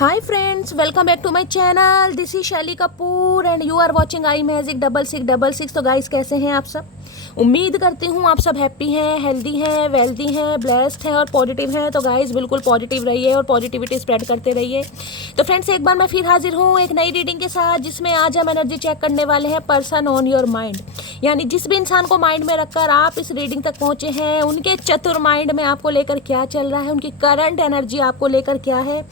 Hi friends, welcome back to my channel. This is शैली Kapoor and you are watching I magic 6666। तो guys कैसे हैं आप सब? उम्मीद करती हूँ आप सब हैप्पी हैं, हेल्दी हैं, वेल्दी हैं, ब्लेस्ड हैं और पॉजिटिव हैं। तो गाइस बिल्कुल पॉजिटिव रहिए और पॉजिटिविटी स्प्रेड करते रहिए। तो फ्रेंड्स एक बार मैं फिर हाजिर हूँ एक नई रीडिंग के साथ, जिसमें आज हम एनर्जी चेक करने वाले हैं पर्सन ऑन योर माइंड। यानी जिस भी इंसान को माइंड में रखकर आप इस रीडिंग तक पहुँचे हैं, उनके चतुर माइंड में आपको लेकर क्या चल रहा है, उनकी करंट एनर्जी आपको लेकर क्या है,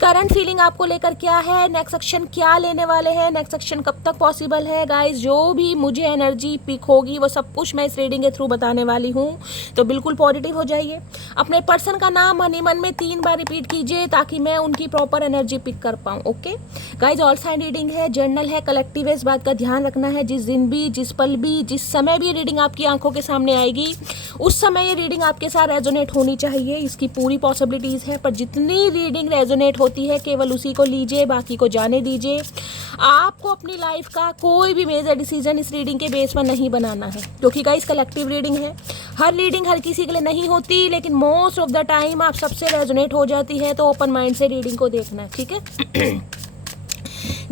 करंट फीलिंग आपको लेकर क्या है, नेक्स्ट एक्शन क्या लेने वाले हैं, नेक्स्ट एक्शन कब तक पॉसिबल है। गाइस जो भी मुझे एनर्जी पिक होगी वो सब कुछ मैं इस रीडिंग के थ्रू बताने वाली हूँ। तो बिल्कुल पॉजिटिव हो जाइए। अपने पर्सन का नाम मन ही मन में 3 बार रिपीट कीजिए ताकि मैं उनकी प्रॉपर एनर्जी पिक कर पाऊँ। Okay guys, all sign reading है, जर्नल है, कलेक्टिव है, इस बात का ध्यान रखना है। जिस दिन भी, जिस पल भी, जिस समय भी रीडिंग आपकी आंखों के सामने आएगी, उस समय ये रीडिंग आपके साथ रेजोनेट होनी चाहिए। इसकी पूरी पॉसिबिलिटीज़ है, पर जितनी रीडिंग रेजोनेट होती है केवल उसी को लीजिए, बाकी को जाने दीजिए। आपको अपनी लाइफ का कोई भी मेजर डिसीजन इस रीडिंग के बेस पर नहीं बनाना है, क्योंकि गाइस कलेक्टिव रीडिंग है। हर रीडिंग हर किसी के लिए नहीं होती, लेकिन मोस्ट ऑफ द टाइम आप सबसे रेजोनेट हो जाती है। तो ओपन माइंड से रीडिंग को देखना है, ठीक है।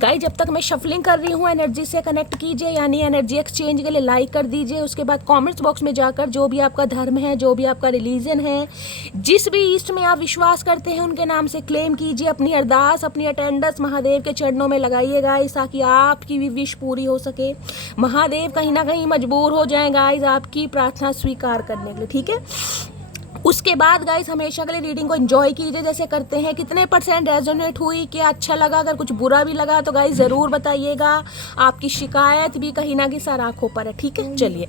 गाइस जब तक मैं शफलिंग कर रही हूँ एनर्जी से कनेक्ट कीजिए, यानी एनर्जी एक्सचेंज के लिए लाइक कर दीजिए। उसके बाद कमेंट्स बॉक्स में जाकर जो भी आपका धर्म है, जो भी आपका रिलीजन है, जिस भी ईस्ट में आप विश्वास करते हैं, उनके नाम से क्लेम कीजिए। अपनी अरदास, अपनी अटेंडेंस महादेव के चरणों में लगाइए गाइस, ताकि आपकी भी विश पूरी हो सके। महादेव कहीं ना कहीं मजबूर हो जाए गाइस आपकी प्रार्थना स्वीकार करने के लिए, ठीक है। उसके बाद गाइस हमेशा के लिए रीडिंग को एंजॉय कीजिए जैसे करते हैं। कितने % रेजोनेट हुई, क्या अच्छा लगा, अगर कुछ बुरा भी लगा तो गाइस ज़रूर बताइएगा। आपकी शिकायत भी कहीं ना कहीं सर आँखों पर है, ठीक है। चलिए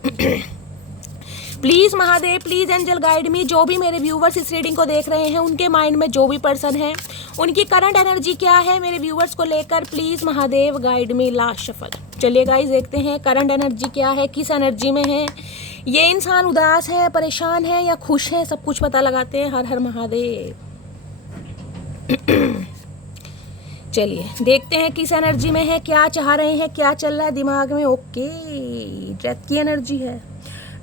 please Mahadev, please angel guide me. जो भी मेरे व्यूवर्स इस रीडिंग को देख रहे हैं, उनके माइंड में जो भी पर्सन है, उनकी करंट एनर्जी क्या है मेरे व्यूवर्स को लेकर, please Mahadev guide me. Last shuffle. चलिए गाइस देखते हैं करंट एनर्जी क्या है, किस एनर्जी में है ये इंसान, उदास है, परेशान है या खुश है, सब कुछ पता लगाते हैं। हर हर महादेव। चलिए देखते हैं किस एनर्जी में है, क्या चाह रहे हैं, क्या चल रहा है दिमाग में। ओके, डेथ की एनर्जी है।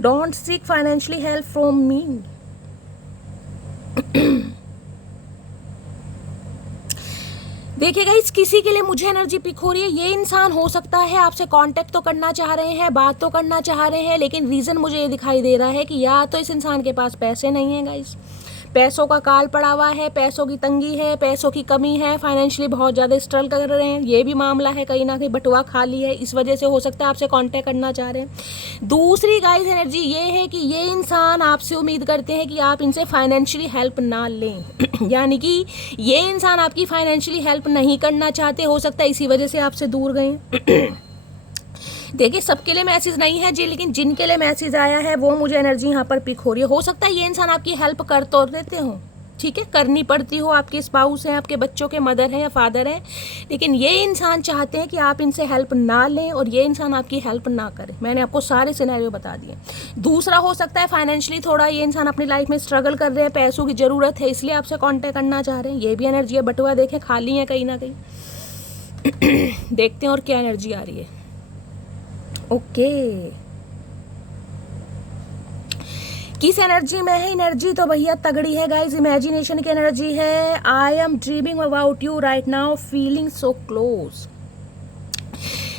Don't seek financially help from me. देखिएगा इस किसी के लिए मुझे एनर्जी पिक हो रही है। ये इंसान हो सकता है आपसे कांटेक्ट तो करना चाह रहे हैं, बात तो करना चाह रहे हैं, लेकिन रीज़न मुझे ये दिखाई दे रहा है कि या तो इस इंसान के पास पैसे नहीं है गाइस, पैसों का काल पड़ा हुआ है, पैसों की तंगी है, पैसों की कमी है, फाइनेंशियली बहुत ज़्यादा स्ट्रगल कर रहे हैं, ये भी मामला है। कहीं ना कहीं बटुआ खाली है, इस वजह से हो सकता है आपसे कांटेक्ट करना चाह रहे हैं। दूसरी गाइस एनर्जी ये है कि ये इंसान आपसे उम्मीद करते हैं कि आप इनसे फाइनेंशियली हेल्प ना लें। यानी कि ये इंसान आपकी फाइनेंशियली हेल्प नहीं करना चाहते, हो सकता है इसी वजह से आपसे दूर गए। देखिए सबके लिए मैसेज नहीं है जी, लेकिन जिनके लिए मैसेज आया है वो मुझे एनर्जी यहाँ पर पिक हो रही है। हो सकता है ये इंसान आपकी हेल्प कर तो देते हो, ठीक है, करनी पड़ती हो, आपके स्पाउस हैं, आपके बच्चों के मदर हैं या फादर हैं, लेकिन ये इंसान चाहते हैं कि आप इनसे हेल्प ना लें और ये इंसान आपकी हेल्प ना करे। मैंने आपको सारे सिनेरियो बता दिए। दूसरा हो सकता है फाइनेंशियली थोड़ा ये इंसान अपनी लाइफ में स्ट्रगल कर रहे हैं, पैसों की ज़रूरत है, इसलिए आपसे कॉन्टेक्ट करना चाह रहे हैं। ये भी एनर्जी है। बटुआ देखें खाली है कहीं ना कहीं। देखते हैं और क्या एनर्जी आ रही है। ओके किस एनर्जी में है एनर्जी, तो भैया तगड़ी है गाइस, इमेजिनेशन की एनर्जी है। I am dreaming about you right now, feeling so close.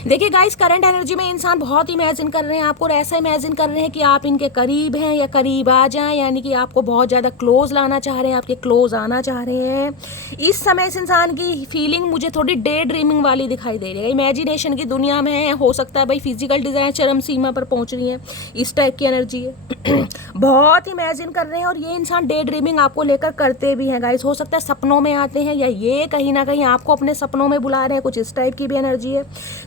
देखिए गाइस करंट एनर्जी में इंसान बहुत इमेजिन कर रहे हैं आपको, और ऐसा इमेजिन कर रहे हैं कि आप इनके करीब हैं या करीब आ जाएं, यानी कि आपको बहुत ज़्यादा क्लोज लाना चाह रहे हैं, आपके क्लोज आना चाह रहे हैं। इस समय इस इंसान की फीलिंग मुझे थोड़ी डे ड्रीमिंग वाली दिखाई दे रही है, इमेजिनेशन की दुनिया में है। हो सकता है भाई फिजिकल डिज़ाइन चरम सीमा पर पहुँच रही है, इस टाइप की एनर्जी है। बहुत इमेजिन कर रहे हैं और ये इंसान डे ड्रीमिंग आपको लेकर करते भी हैं गाइस। हो सकता है सपनों में आते हैं या ये कहीं ना कहीं आपको अपने सपनों में बुला रहे हैं, कुछ इस टाइप की भी एनर्जी है।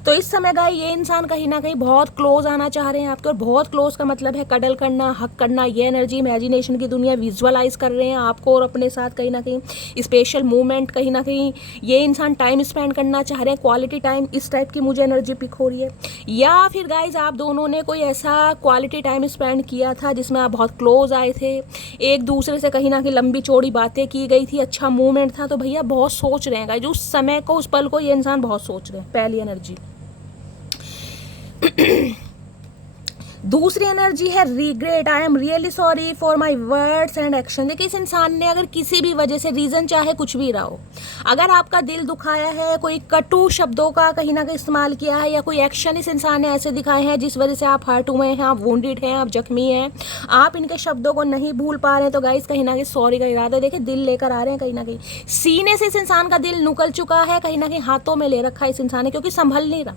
तो इस समय गाइस ये इंसान कहीं ना कहीं बहुत क्लोज आना चाह रहे हैं आपके, और बहुत क्लोज का मतलब है कडल करना, हक करना। ये एनर्जी इमेजिनेशन की दुनिया विजुअलाइज कर रहे हैं आपको और अपने साथ कहीं ना कहीं स्पेशल मूवमेंट, कहीं ना कहीं ये इंसान टाइम स्पेंड करना चाह रहे हैं, क्वालिटी टाइम, इस टाइप की मुझे एनर्जी पिक हो रही है। या फिर गाइज आप दोनों ने कोई ऐसा क्वालिटी टाइम स्पेंड किया था जिसमें आप बहुत क्लोज आए थे, एक दूसरे से कहीं ना कहीं लंबी चौड़ी बातें की गई थी, अच्छा मूवमेंट था। तो भैया बहुत सोच रहे हैं गाइज, उस समय को, उस पल को ये इंसान बहुत सोच रहे हैं। पहली एनर्जी। दूसरी एनर्जी है regret, I am really sorry for my words and action. देखिए इस इंसान ने अगर किसी भी वजह से, रीज़न चाहे कुछ भी रहा हो, अगर आपका दिल दुखाया है, कोई कटु शब्दों का कहीं ना कहीं इस्तेमाल किया है, या कोई एक्शन इस इंसान ने ऐसे दिखाए हैं जिस वजह से आप हर्ट हुए हैं, आप वुंडेड हैं, आप जख्मी हैं, आप इनके शब्दों को नहीं भूल पा रहे हैं, तो गाइस कहीं ना कहीं सॉरी का इरादा देखिए दिल लेकर आ रहे हैं, कहीं ना कहीं सीने से इस इंसान का दिल निकल चुका है, कहीं ना कहीं हाथों में ले रखा है इस इंसान ने, क्योंकि संभल नहीं रहा।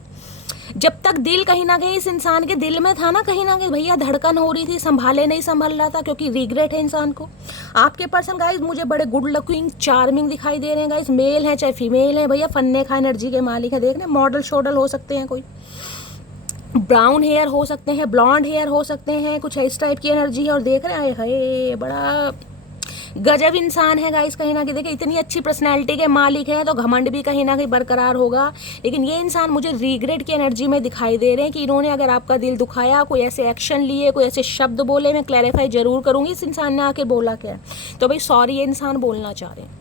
जब तक दिल कहीं ना कहीं इस इंसान के दिल में था ना, कहीं ना कहीं भैया धड़कन हो रही थी, संभाले नहीं संभल रहा था, क्योंकि रिग्रेट है इंसान को। आपके पर्सन गाइस मुझे बड़े गुड लुकिंग, चार्मिंग दिखाई दे रहे हैं गाइस, मेल हैं चाहे फीमेल हैं भैया, फन्ने खा एनर्जी के मालिक है। देख रहे हैं, मॉडल शॉडल हो सकते हैं, कोई ब्राउन हेयर हो सकते हैं, ब्लॉन्ड हेयर हो सकते हैं, कुछ इस टाइप की एनर्जी है। और देख रहे हैं हाय बड़ा गजब इंसान है गाइस, कहीं ना कहीं देखिए इतनी अच्छी पर्सनैलिटी के मालिक है, तो घमंड भी कहीं ना कहीं बरकरार होगा। लेकिन ये इंसान मुझे रिग्रेट की एनर्जी में दिखाई दे रहे हैं कि इन्होंने अगर आपका दिल दुखाया, कोई ऐसे एक्शन लिए, कोई ऐसे शब्द बोले, मैं क्लैरिफाई जरूर करूंगी इस इंसान ने आके बोला क्या है। तो भाई सॉरी ये इंसान बोलना चाह रहे हैं,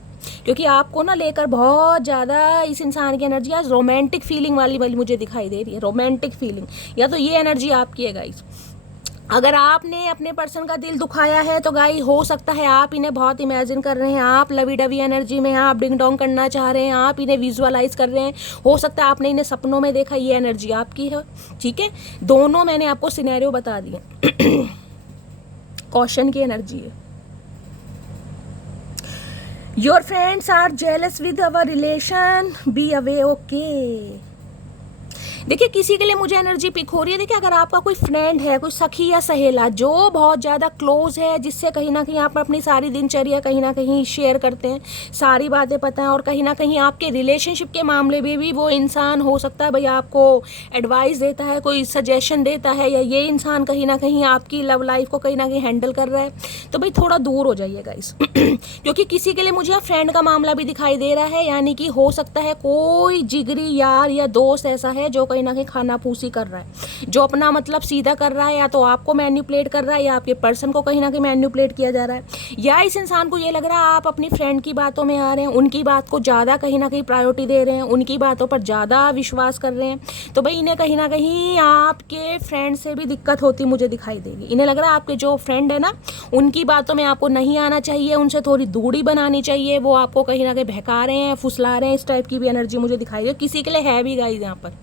क्योंकि आपको ना लेकर बहुत ज़्यादा इस इंसान की एनर्जी आज रोमांटिक फीलिंग वाली मुझे दिखाई दे रही है, रोमांटिक फीलिंग, या तो ये एनर्जी आपकी है गाइस। अगर आपने अपने पर्सन का दिल दुखाया है तो गाई हो सकता है आप इन्हें बहुत इमेजिन कर रहे हैं, आप लवी डवी एनर्जी में हैं, आप डिंग डोंग करना चाह रहे हैं, आप इन्हें विजुअलाइज कर रहे हैं, हो सकता है आपने इन्हें सपनों में देखा, ये एनर्जी आपकी है। ठीक है, दोनों मैंने आपको सिनेरियो बता दिए। कॉशन की एनर्जी है। Your friends are jealous with our relation, be away okay. देखिए किसी के लिए मुझे एनर्जी पिक हो रही है। देखिए अगर आपका कोई फ्रेंड है, कोई सखी या सहेला जो बहुत ज़्यादा क्लोज है, जिससे कहीं ना कहीं आप अपनी सारी दिनचर्या कहीं ना कहीं शेयर करते हैं, सारी बातें पता है, और कहीं ना कहीं आपके रिलेशनशिप के मामले में भी वो इंसान हो सकता है भैया आपको एडवाइस देता है, कोई सजेशन देता है, या ये इंसान कहीं ना कहीं आपकी लव लाइफ को कहीं ना कहीं हैंडल कर रहा है, तो भाई थोड़ा दूर हो जाइएगा इस क्योंकि किसी के लिए मुझे फ्रेंड का मामला भी दिखाई दे रहा है, यानी कि हो सकता है कोई जिगरी यार या दोस्त ऐसा है जो कहीं ना कहीं खाना फूसी कर रहा है, जो अपना मतलब सीधा कर रहा है, या तो आपको मैनिपुलेट कर रहा है, या आपके पर्सन को कहीं ना कहीं मैनिपुलेट किया जा रहा है, या इस इंसान को ये लग रहा है आप अपनी फ्रेंड की बातों में आ रहे हैं, उनकी बात को ज़्यादा कहीं ना कहीं प्रायोरिटी दे रहे हैं, उनकी बातों पर ज़्यादा विश्वास कर रहे हैं। तो भाई इन्हें कहीं ना कहीं आपके फ्रेंड से भी दिक्कत होती मुझे दिखाई देगी। इन्हें लग रहा है आपके जो फ्रेंड है ना, उनकी बातों में आपको नहीं आना चाहिए, उनसे थोड़ी दूरी बनानी चाहिए, वो आपको कहीं ना कहीं बहका रहे हैं, फुसला रहे हैं, इस टाइप की भी एनर्जी मुझे दिखाई दे। किसी के लिए है भी गाइस यहाँ पर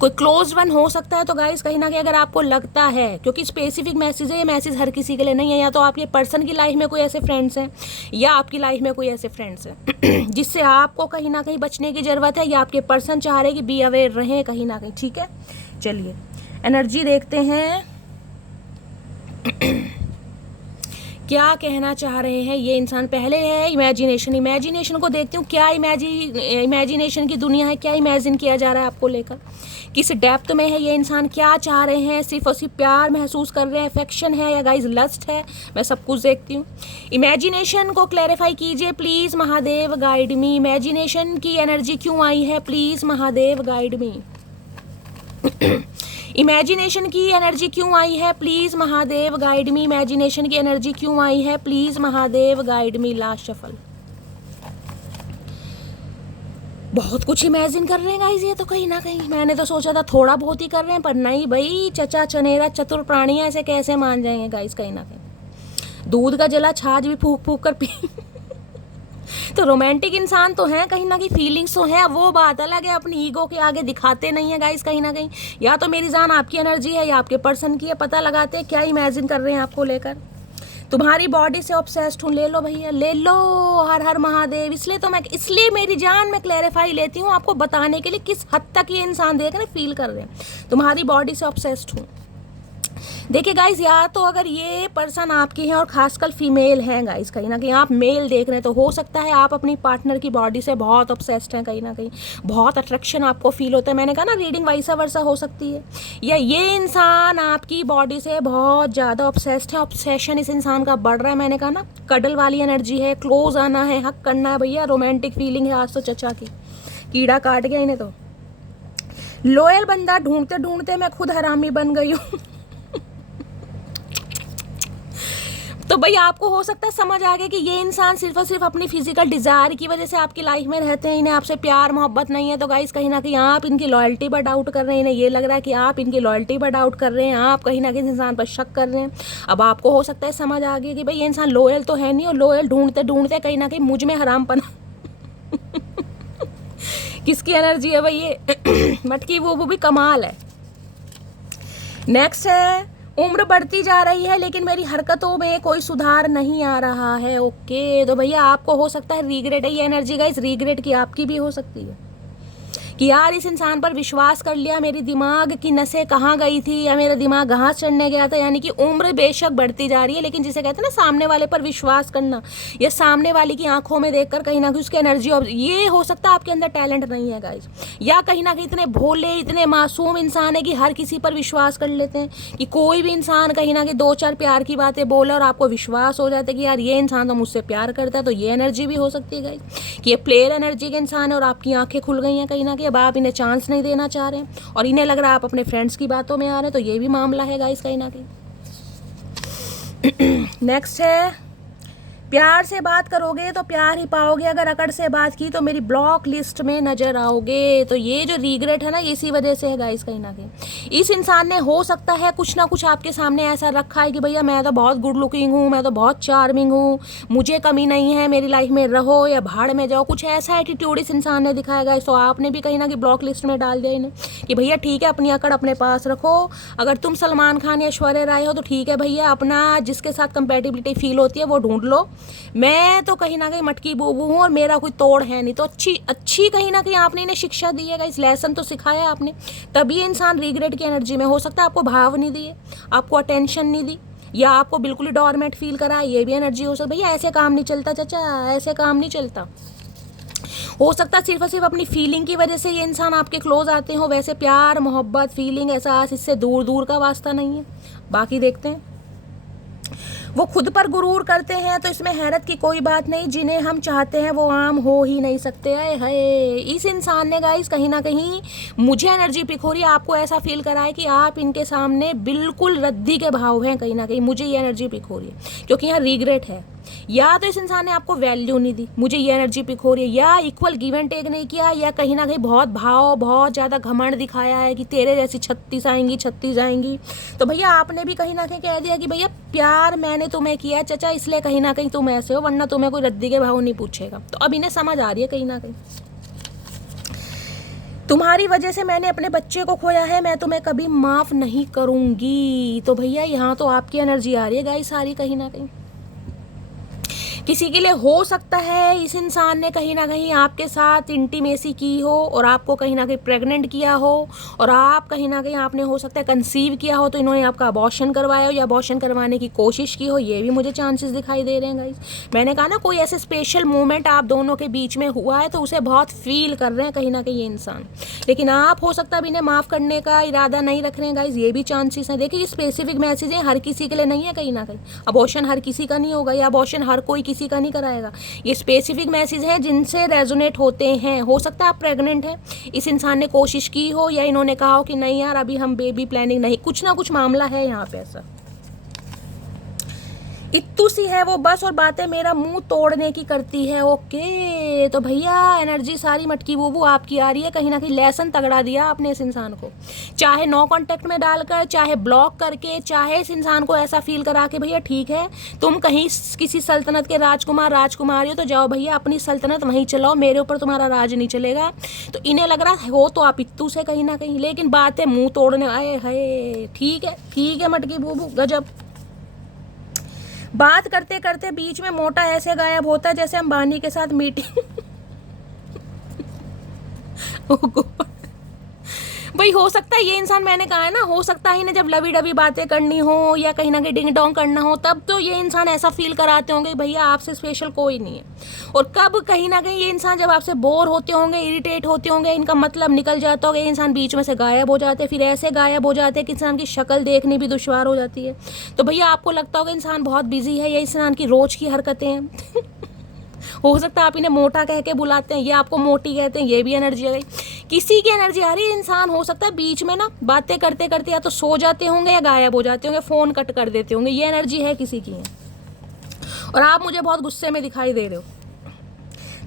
कोई क्लोज वन हो सकता है। तो गाइस कहीं ना कहीं अगर आपको लगता है, क्योंकि स्पेसिफिक मैसेज है, ये मैसेज हर किसी के लिए नहीं है, या तो आपके पर्सन की लाइफ में कोई ऐसे फ्रेंड्स हैं, या आपकी लाइफ में कोई ऐसे फ्रेंड्स हैं जिससे आपको कहीं ना कहीं बचने की ज़रूरत है, या आपके पर्सन चाह रहे कि बी अवेयर रहें कहीं ना कहीं। ठीक है, चलिए एनर्जी देखते हैं क्या कहना चाह रहे हैं ये इंसान। पहले है इमेजिनेशन को देखती हूँ, क्या इमेजिनेशन की दुनिया है, क्या इमेजिन किया जा रहा है आपको लेकर, किस डेप्थ में है ये इंसान, क्या चाह रहे हैं, सिर्फ और सिर्फ प्यार महसूस कर रहे हैं, अफेक्शन है, या गाइज लस्ट है, मैं सब कुछ देखती हूँ। इमेजिनेशन को क्लैरिफाई कीजिए please, Mahadev guide me. Imagination की एनर्जी क्यों आई है, please Mahadev guide me. Imagination की एनर्जी क्यों आई है, please Mahadev guide me. Imagination की एनर्जी क्यों आई है, please Mahadev guide me. Last shuffle. बहुत कुछ इमेजिन कर रहे हैं गाइस ये तो, कहीं ना कहीं मैंने तो सोचा था थोड़ा बहुत ही कर रहे हैं, पर नहीं भाई, चचा चनेरा चतुर प्राणी ऐसे कैसे मान जाएंगे गाइस। कहीं ना कहीं दूध का जला छाछ भी फूक फूक कर पी तो रोमांटिक इंसान तो हैं, कहीं ना कहीं फीलिंग्स तो हैं, वो बात अलग है, अपनी ईगो के आगे दिखाते नहीं है गाइस। कहीं ना कहीं या तो मेरी जान आपकी एनर्जी है या आपके पर्सन की है, पता लगाते हैं क्या इमेजिन कर रहे हैं आपको लेकर। तुम्हारी बॉडी से ऑब्सेस्ड हूँ, ले लो भैया ले लो, हर हर महादेव। इसलिए मेरी जान मैं क्लैरिफाई लेती हूँ आपको बताने के लिए किस हद तक ये इंसान देख रहे फील कर रहे हैं। तुम्हारी बॉडी से ऑब्सेस्ड हूँ। देखिए गाइज, या तो अगर ये पर्सन आपकी है और खासकर फीमेल हैं गाइज, कहीं ना कहीं आप मेल देख रहे हैं, तो हो सकता है आप अपनी पार्टनर की बॉडी से बहुत ऑब्सेस्ड हैं, कहीं ना कहीं बहुत अट्रैक्शन आपको फील होता है। मैंने कहा ना रीडिंग वाइसा वर्सा हो सकती है, या ये इंसान आपकी बॉडी से बहुत ज़्यादा ऑब्सेस्ड है, ऑब्सेशन इस इंसान का बढ़ रहा है। मैंने कहा ना कडल वाली एनर्जी है, क्लोज आना है, हक करना है भैया, रोमांटिक फीलिंग है। आज तो चचा की कीड़ा काट गया इन्हें तो। लॉयल बंदा ढूंढते ढूंढते मैं खुद हरामी बन गई हूँ। तो भाई आपको हो सकता है समझ आ गया कि ये इंसान सिर्फ और सिर्फ अपनी फिजिकल डिज़ायर की वजह से आपकी लाइफ में रहते हैं, इन्हें आपसे प्यार मोहब्बत नहीं है। तो गाइस कहीं ना कहीं आप इनकी लॉयल्टी पर डाउट कर रहे हैं, इन्हें ये लग रहा है कि आप इनकी लॉयल्टी पर डाउट कर रहे हैं, आप कहीं ना कहीं इंसान पर शक कर रहे हैं। अब आपको हो सकता है समझ आ गया कि भाई ये इंसान लॉयल तो है नहीं, और लॉयल ढूंढते ढूंढते कहीं ना कहीं मुझ में हरामपना किसकी एनर्जी है भाई ये मटकी वो भी कमाल है। नेक्स्ट है, उम्र बढ़ती जा रही है लेकिन मेरी हरकतों में कोई सुधार नहीं आ रहा है। ओके, तो भैया आपको हो सकता है रीग्रेट है ये एनर्जी। गाइस रीग्रेट की आपकी भी हो सकती है कि यार इस इंसान पर विश्वास कर लिया, मेरी दिमाग की नसें कहाँ गई थी, या मेरा दिमाग घास चढ़ने गया था। यानी कि उम्र बेशक बढ़ती जा रही है, लेकिन जिसे कहते हैं ना सामने वाले पर विश्वास करना, या सामने वाले की आंखों में देखकर कहीं ना कहीं उसकी एनर्जी, ये हो सकता है आपके अंदर टैलेंट नहीं है गाइस, या कहीं ना कहीं इतने भोले इतने मासूम इंसान है कि हर किसी पर विश्वास कर लेते हैं, कि कोई भी इंसान कहीं ना कहीं दो चार प्यार की बातें बोले और आपको विश्वास हो जाता है कि यार ये इंसान तो मुझसे प्यार करता है। तो ये एनर्जी भी हो सकती है गाइस कि ये प्लेयर एनर्जी के इंसान है और आपकी आंखें खुल गई हैं कहीं ना कहीं, अब आप इन्हें चांस नहीं देना चाह रहे हैं और इन्हें लग रहा है आप अपने फ्रेंड्स की बातों में आ रहे हैं। तो ये भी मामला है गाइस कहीं ना कहीं। नेक्स्ट है, प्यार से बात करोगे तो प्यार ही पाओगे, अगर अकड़ से बात की तो मेरी ब्लॉक लिस्ट में नजर आओगे। तो ये जो रिग्रेट है ना, इसी वजह से है गाइस कहीं ना कहीं। इस इंसान ने हो सकता है कुछ ना कुछ आपके सामने ऐसा रखा है कि भैया मैं तो बहुत गुड लुकिंग हूँ, मैं तो बहुत चार्मिंग हूँ, मुझे कमी नहीं है, मेरी लाइफ में रहो या भाड़ में जाओ, कुछ ऐसा एटीट्यूड इस इंसान ने दिखाया गाइस। तो आपने भी कहीं ना कहीं ब्लॉक लिस्ट में डाल दिया इन्हें कि भैया ठीक है अपनी अकड़ अपने पास रखो, अगर तुम सलमान खान या ऐश्वर्या राय हो तो ठीक है भैया, अपना जिसके साथ कंपेटिबिलिटी फील होती है वो ढूंढ लो, मैं तो कहीं ना कहीं मटकी बूबू हूँ और मेरा कोई तोड़ है नहीं। तो अच्छी कहीं ना कहीं आपने इन्हें शिक्षा दी है, इस लेसन तो सिखाया आपने, तभी इंसान रिग्रेट की एनर्जी में। हो सकता है आपको भाव नहीं दिए, आपको अटेंशन नहीं दी, या आपको बिल्कुल ही डोरमेट फील करा, ये भी एनर्जी हो सकती है। भैया ऐसे काम नहीं चलता चाचा, ऐसे काम नहीं चलता। हो सकता है सिर्फ और सिर्फ अपनी फीलिंग की वजह से ये इंसान आपके क्लोज आते हो, वैसे प्यार मोहब्बत फीलिंग एहसास इससे दूर दूर का वास्ता नहीं है। बाकी देखते हैं, वो खुद पर गुरूर करते हैं तो इसमें हैरत की कोई बात नहीं, जिन्हें हम चाहते हैं वो आम हो ही नहीं सकते। है इस इंसान ने गाइस कहीं ना कहीं मुझे एनर्जी पिक हो रही है, आपको ऐसा फील करा है कि आप इनके सामने बिल्कुल रद्दी के भाव हैं कहीं ना कहीं, मुझे ये एनर्जी पिक हो रही है क्योंकि यहाँ रिग्रेट है। या तो इस इंसान ने आपको वैल्यू नहीं दी, मुझे ये एनर्जी पिक हो रही है, या इक्वल गिव एंड टेक नहीं किया, या कहीं ना कहीं बहुत भाव बहुत ज़्यादा घमंड दिखाया है कि तेरे जैसी 36 आएंगी 36 आएंगी। तो भैया आपने भी कहीं ना कहीं कह दिया कि भैया प्यार मैंने तुम्हें किया चाचा, इसलिए कहीं ना कहीं तुम ऐसे हो, वरना तुम्हें कोई रद्दी के भाव नहीं पूछेगा। तो अब इन्हें समझ आ रही है कहीं ना कहीं, तुम्हारी वजह से मैंने अपने बच्चे को खोया है, मैं तुम्हें कभी माफ़ नहीं करूँगी। तो भैया यहाँ तो आपकी एनर्जी आ रही है गाइस सारी कहीं ना कहीं। किसी के लिए हो सकता है इस इंसान ने कहीं ना कहीं आपके साथ इंटीमेसी की हो और आपको कहीं ना कहीं प्रेग्नेंट किया हो, और आप कहीं ना कहीं आपने हो सकता है कंसीव किया हो, तो इन्होंने आपका अबॉर्शन करवाया हो या अबॉर्शन करवाने की कोशिश की हो, ये भी मुझे चांसेस दिखाई दे रहे हैं गाइस। मैंने कहा ना कोई ऐसे स्पेशल मोमेंट आप दोनों के बीच में हुआ है तो उसे बहुत फील कर रहे हैं कहीं ना कहीं ये इंसान, लेकिन आप हो सकता है अब इन्हें माफ़ करने का इरादा नहीं रख रहे हैं गाइस, ये भी चांसेस हैं। देखिए ये स्पेसिफिक मैसेज है, हर किसी के लिए नहीं है कहीं ना कहीं, अबॉर्शन हर किसी का नहीं होगा या अबॉर्शन हर कोई किसी का नहीं कराएगा। ये स्पेसिफिक मैसेज है जिनसे रेजोनेट होते हैं। हो सकता है आप प्रेग्नेंट हैं, इस इंसान ने कोशिश की हो, या इन्होंने कहा हो कि नहीं यार अभी हम बेबी प्लानिंग नहीं, कुछ ना कुछ मामला है यहाँ पे ऐसा। इत्तू सी है वो बस और बातें मेरा मुंह तोड़ने की करती है। ओके, तो भैया एनर्जी सारी मटकी बूबू आपकी आ रही है कहीं ना कहीं, लेसन तगड़ा दिया आपने इस इंसान को, चाहे नो कांटेक्ट में डालकर, चाहे ब्लॉक करके, चाहे इस इंसान को ऐसा फील करा के भैया ठीक है तुम कहीं किसी सल्तनत के राजकुमार राजकुमारी हो तो जाओ भैया अपनी सल्तनत वहीं चलाओ, मेरे ऊपर तुम्हारा राज नहीं चलेगा। तो इन्हें लग रहा हो तो आप इत्तू से कहीं ना कहीं, लेकिन बातें मुँह तोड़ने आए है। ठीक है मटकी बूबू गजब। बात करते करते बीच में मोटा ऐसे गायब होता है जैसे अंबानी के साथ मीटिंग भाई हो सकता है ये इंसान, मैंने कहा है ना, हो सकता है इन्हें जब लवी डबी बातें करनी हो या कहीं ना कहीं डिंग डोंग करना हो तब तो ये इंसान ऐसा फील कराते होंगे भैया आपसे स्पेशल कोई नहीं है, और कब कहीं ना कहीं ये इंसान जब आपसे बोर होते होंगे, इरिटेट होते होंगे, इनका मतलब निकल जाता होगा, ये इंसान बीच में से गायब हो जाते हैं, फिर ऐसे गायब हो जाते हैं कि इंसान की शक्ल देखनी भी दुश्वार हो जाती है। तो भैया आपको लगता होगा इंसान बहुत बिजी है, ये इंसान की रोज की हरकतें हैं हो सकता है आप इन्हें मोटा कह के बुलाते हैं, ये आपको मोटी कहते हैं, ये भी एनर्जी आ गई, किसी की एनर्जी आ रही है। इंसान हो सकता है बीच में ना बातें करते करते या तो सो जाते होंगे या गायब हो जाते होंगे, फ़ोन कट कर देते होंगे, ये एनर्जी है किसी की है। और आप मुझे बहुत गुस्से में दिखाई दे रहे हो।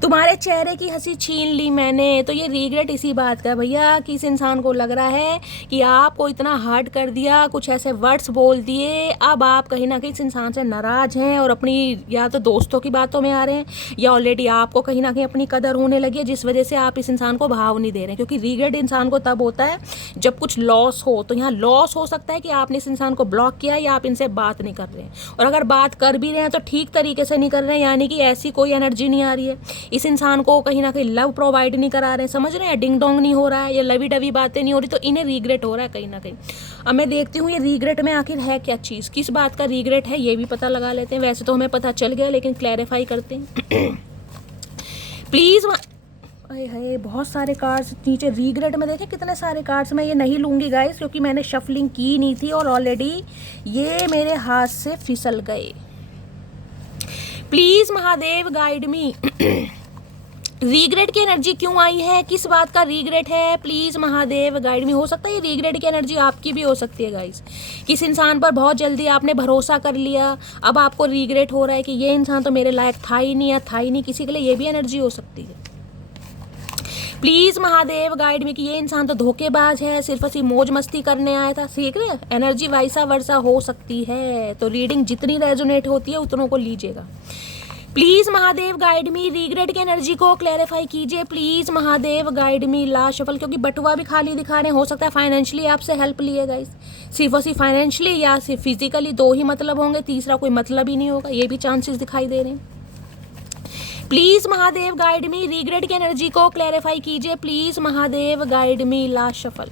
तुम्हारे चेहरे की हंसी छीन ली मैंने, तो ये रिग्रेट इसी बात का भैया कि इस इंसान को लग रहा है कि आपको इतना हर्ट कर दिया, कुछ ऐसे वर्ड्स बोल दिए, अब आप कहीं ना कहीं इस इंसान से नाराज़ हैं और अपनी या तो दोस्तों की बातों में आ रहे हैं या ऑलरेडी आपको कहीं ना कहीं अपनी कदर होने लगी है, जिस वजह से आप इस इंसान को भाव नहीं दे रहे हैं। क्योंकि रिग्रेट इंसान को तब होता है जब कुछ लॉस हो। तो यहाँ लॉस हो सकता है कि आपने इस इंसान को ब्लॉक किया या आप इनसे बात नहीं कर रहे हैं, और अगर बात कर भी रहे हैं तो ठीक तरीके से नहीं कर रहे हैं, यानी कि ऐसी कोई एनर्जी नहीं आ रही है, इस इंसान को कहीं ना कहीं लव प्रोवाइड नहीं करा रहे हैं, समझ रहे हैं, डिंग डोंग नहीं हो रहा है या लवी डवी बातें नहीं हो रही, तो इन्हें रिग्रेट हो रहा है कहीं ना कहीं। अब मैं देखती हूँ ये रिग्रेट में आखिर है क्या चीज़, किस बात का रिग्रेट है ये भी पता लगा लेते हैं। वैसे तो हमें पता चल गया लेकिन क्लैरिफाई करते हैं प्लीज़। अरे है बहुत सारे कार्ड्स नीचे रिग्रेट में, देखें कितने सारे कार्ड्स। मैं ये नहीं लूँगी गाइस क्योंकि मैंने शफलिंग की नहीं थी और ऑलरेडी ये मेरे हाथ से फिसल गए। Please Mahadev guide me regret की एनर्जी क्यों आई है, किस बात का रिग्रेट है, प्लीज़ महादेव गाइड मी। हो सकता है ये रिग्रेट की एनर्जी आपकी भी हो सकती है गाइस। किस इंसान पर बहुत जल्दी आपने भरोसा कर लिया, अब आपको रिग्रेट हो रहा है कि ये इंसान तो मेरे लायक था ही नहीं या था ही नहीं, किसी के लिए ये भी एनर्जी हो सकती है। प्लीज़ महादेव गाइड मी कि ये इंसान तो धोखेबाज है, सिर्फ ऐसी मौज मस्ती करने आया था। सीख रहे, एनर्जी वैसा वर्सा हो सकती है। तो रीडिंग जितनी रेजोनेट होती है उतनों को लीजिएगा। Please Mahadev guide me regret की एनर्जी को क्लैरिफाई कीजिए। Please Mahadev guide me last shuffle, क्योंकि बटुआ भी खाली दिखा रहे हैं। हो सकता है फाइनेंशियली आपसे हेल्प लिए गाइस, सिर्फ और सिर्फ फाइनेंशियली या सिर्फ फिजिकली, दो ही मतलब होंगे, तीसरा कोई मतलब ही नहीं होगा, ये भी चांसेस दिखाई दे रहे हैं। Please Mahadev guide me regret की एनर्जी को क्लैरिफाई कीजिए। Please Mahadev guide me last shuffle,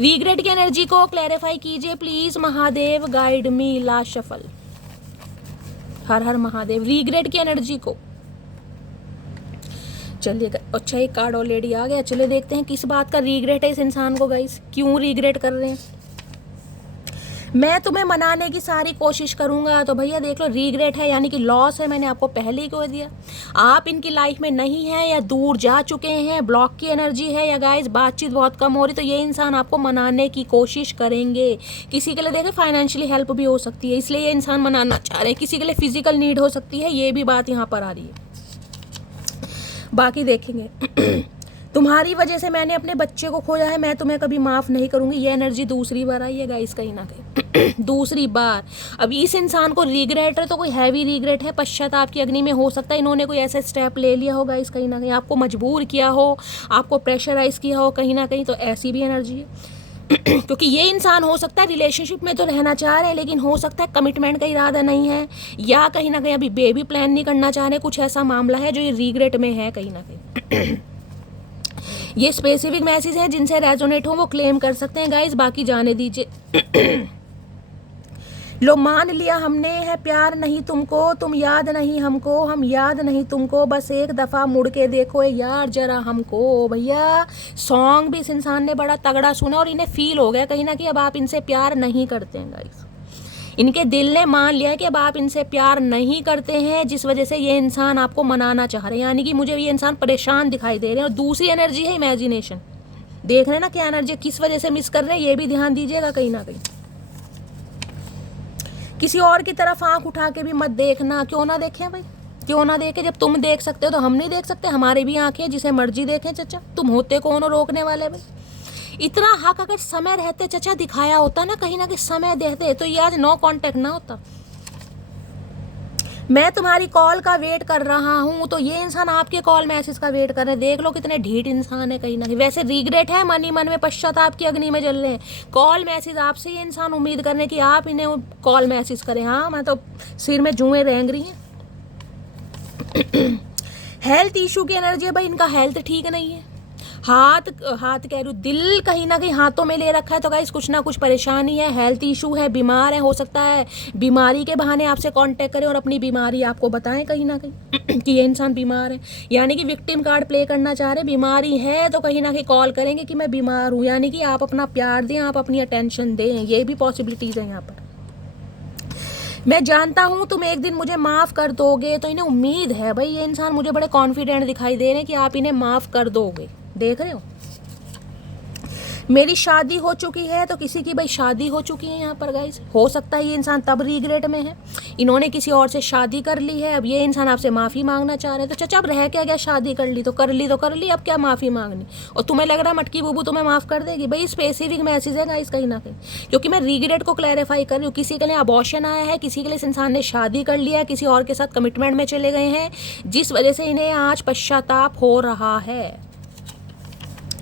regret की एनर्जी को क्लैरिफाई कीजिए। Please Mahadev guide me last shuffle. Har Har Mahadev, regret की एनर्जी को। चलिए अच्छा एक कार्ड ऑलरेडी आ गया, चलिए देखते हैं किस बात का रिग्रेट है इस इंसान को गाइस, क्यों रिग्रेट कर रहे हैं। मैं तुम्हें मनाने की सारी कोशिश करूंगा, तो भैया देख लो रिग्रेट है यानी कि लॉस है, मैंने आपको पहले ही कह दिया। आप इनकी लाइफ में नहीं है या दूर जा चुके हैं, ब्लॉक की एनर्जी है या गाइस बातचीत बहुत कम हो रही, तो ये इंसान आपको मनाने की कोशिश करेंगे। किसी के लिए देखें फाइनेंशियली हेल्प भी हो सकती है, इसलिए ये इंसान मनाना चाह रहे हैं। किसी के लिए फिजिकल नीड हो सकती है, ये भी बात यहाँ पर आ रही है। बाकी देखेंगे तुम्हारी वजह से मैंने अपने बच्चे को खोया है, मैं तुम्हें कभी माफ़ नहीं करूंगी। ये एनर्जी दूसरी बार आई है गाइस कहीं ना कहीं दूसरी बार। अब इस इंसान को रिग्रेट है तो कोई हैवी रिग्रेट है, पश्चाताप की अग्नि में। हो सकता है इन्होंने कोई ऐसा स्टेप ले लिया हो गाइस, कहीं ना कहीं आपको मजबूर किया हो, आपको प्रेशराइज किया हो कहीं ना कहीं, तो ऐसी भी एनर्जी है क्योंकि ये इंसान हो सकता है रिलेशनशिप में तो रहना चाह रहे हैं, लेकिन हो सकता है कमिटमेंट का इरादा नहीं है, या कहीं ना कहीं अभी बेबी प्लान नहीं करना चाह रहे। कुछ ऐसा मामला है जो ये रिग्रेट में है कहीं ना कहीं ये स्पेसिफिक मैसेज हैं जिनसे रेजोनेट हो वो क्लेम कर सकते हैं गाइस, बाकी जाने दीजिए लो मान लिया हमने है प्यार नहीं तुमको, तुम याद नहीं हमको, हम याद नहीं तुमको, बस एक दफ़ा मुड़ के देखो यार जरा हमको। भैया सॉन्ग भी इस इंसान ने बड़ा तगड़ा सुना और इन्हें फील हो गया कहीं ना कहीं अब आप इनसे प्यार नहीं करते हैं गाइस। इनके दिल ने मान लिया कि अब आप इनसे प्यार नहीं करते हैं, जिस वजह से ये इंसान आपको मनाना चाह रहे हैं, यानी कि मुझे ये इंसान परेशान दिखाई दे रहे हैं। और दूसरी एनर्जी है इमेजिनेशन, देख रहे हैं ना क्या एनर्जी किस वजह से मिस कर रहे हैं, ये भी ध्यान दीजिएगा कहीं ना कहीं। किसी और की तरफ आंख उठा के भी मत देखना, क्यों ना देखें भाई, क्यों ना देखें। जब तुम देख सकते हो तो हम नहीं देख सकते, हमारी भी आंखें, जिसे मर्जी देखें चचा, तुम होते कौन हो रोकने वाले भाई। इतना हक अगर समय रहते चचा दिखाया होता ना कहीं समय देते तो ये आज नो कांटेक्ट ना होता। मैं तुम्हारी कॉल का वेट कर रहा हूँ, तो ये इंसान आपके कॉल मैसेज का वेट कर रहे हैं। देख लो कितने ढीठ इंसान है कहीं ना कहीं। वैसे रिग्रेट है, मन ही मन में पश्चाताप की अग्नि में जल रहे हैं। कॉल मैसेज आपसे ये इंसान उम्मीद करने की आप इन्हें कॉल मैसेज करें। हाँ मैं तो सिर में जुएं रेंग रही हैं हेल्थ इशू की एनर्जी है भाई, इनका हेल्थ ठीक नहीं है। हाथ कह रही हूँ, दिल कहीं ना कहीं हाथों में ले रखा है, तो गाइस कुछ ना कुछ परेशानी है, हेल्थ इशू है, बीमार है। हो सकता है बीमारी के बहाने आपसे कांटेक्ट करें और अपनी बीमारी आपको बताएं कहीं ना कहीं कि ये इंसान बीमार है, यानी कि विक्टिम कार्ड प्ले करना चाह रहे। बीमारी है तो कहीं ना कहीं कॉल करेंगे कि मैं बीमार हूँ, यानी कि आप अपना प्यार दें, आप अपनी अटेंशन दें, ये भी पॉसिबिलिटीज है यहाँ पर। मैं जानता हूँ तुम एक दिन मुझे माफ़ कर दोगे, तो इन्हें उम्मीद है भाई, ये इंसान मुझे बड़े कॉन्फिडेंट दिखाई दे रहे हैं कि आप इन्हें माफ़ कर दोगे। देख रहे हो मेरी शादी हो चुकी है, तो किसी की भाई शादी हो चुकी है यहाँ पर गाइस। हो सकता है ये इंसान तब रिग्रेट में है, इन्होंने किसी और से शादी कर ली है, अब ये इंसान आपसे माफ़ी मांगना चाह रहे हैं। तो चाचा अब रह क्या गया, शादी कर ली तो कर ली तो कर ली, अब क्या माफ़ी मांगनी। और तुम्हें लग रहा है मटकी बुबू तुम्हें माफ़ कर देगी। भाई स्पेसिफिक मैसेज है गाइस कहीं ना कहीं, क्योंकि मैं रिग्रेट को क्लैरिफाई कर रही हूँ। किसी के लिए अबॉर्शन आया है, किसी के लिए इस इंसान ने शादी कर लिया है, किसी और के साथ कमिटमेंट में चले गए हैं, जिस वजह से इन्हें आज पश्चाताप हो रहा है।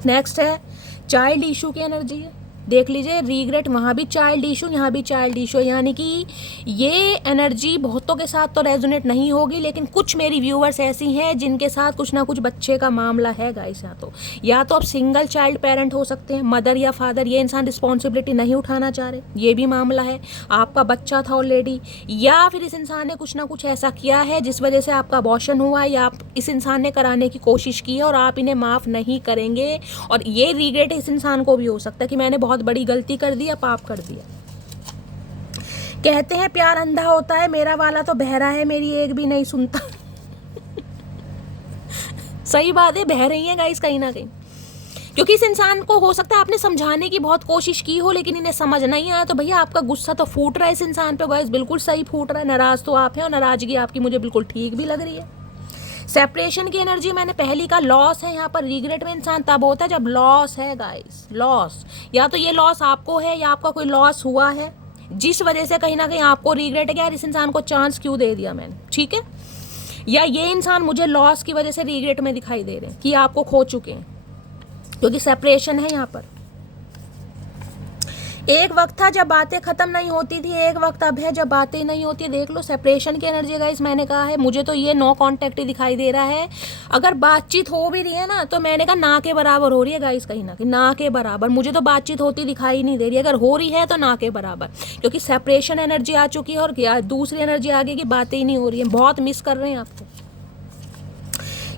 नेक्स्ट है चाइल्ड इशू की एनर्जी है। देख लीजिए, रीग्रेट वहाँ भी चाइल्ड इशू, यहाँ भी चाइल्ड इशू, यानी कि ये एनर्जी बहुतों के साथ तो रेजोनेट नहीं होगी, लेकिन कुछ मेरी व्यूअर्स ऐसी हैं जिनके साथ कुछ ना कुछ बच्चे का मामला है गाइस। या तो आप सिंगल चाइल्ड पेरेंट हो सकते हैं, मदर या फादर, ये इंसान रिस्पॉन्सिबिलिटी नहीं उठाना चाह रहे, ये भी मामला है। आपका बच्चा था ऑलरेडी, या फिर इस इंसान ने कुछ ना कुछ ऐसा किया है जिस वजह से आपका अबॉर्शन हुआ, या आप इस इंसान ने कराने की कोशिश की है और आप इन्हें माफ़ नहीं करेंगे। और ये रीग्रेट इस इंसान को भी हो सकता है कि मैंने बहुत बड़ी गलती कर दी, पाप कर दिया। कहते हैं प्यार अंधा होता है, मेरा वाला तो बहरा है, मेरी एक भी नहीं सुनता। सही बात है, बह रही है गाइस कहीं ना कहीं, क्योंकि इस इंसान को हो सकता है आपने समझाने की बहुत कोशिश की हो, लेकिन इन्हें समझ नहीं आया। तो भैया आपका गुस्सा तो फूट रहा है इस इंसान पे गाइस, बिल्कुल सही फूट रहा है। नाराज तो आप हैं और नाराजगी आपकी मुझे बिल्कुल ठीक भी लग रही है। सेपरेशन की एनर्जी मैंने पहली का लॉस है यहाँ पर। रिग्रेट में इंसान तब होता है जब लॉस है गाइस, लॉस। या तो ये लॉस आपको है या आपका कोई लॉस हुआ है, जिस वजह से कहीं ना कहीं आपको रिग्रेट है कि यार इस इंसान को चांस क्यों दे दिया मैंने, ठीक है। या ये इंसान मुझे लॉस की वजह से रिग्रेट में दिखाई दे रहे हैं कि आपको खो चुके हैं, क्योंकि सेपरेशन है यहाँ पर। एक वक्त था जब बातें खत्म नहीं होती थी, एक वक्त अब है जब बातें नहीं होती है। देख लो सेपरेशन की एनर्जी गाइस, मैंने कहा है मुझे तो ये नो कांटेक्ट ही दिखाई दे रहा है। अगर बातचीत हो भी रही है ना, तो मैंने कहा ना के बराबर हो रही है गाइस, कहीं ना कहीं ना के बराबर। मुझे तो बातचीत होती दिखाई नहीं दे रही, अगर हो रही है तो ना के बराबर, क्योंकि सेपरेशन एनर्जी आ चुकी है और दूसरी एनर्जी आगे की बातें ही नहीं हो रही है। बहुत मिस कर रहे हैं आपको।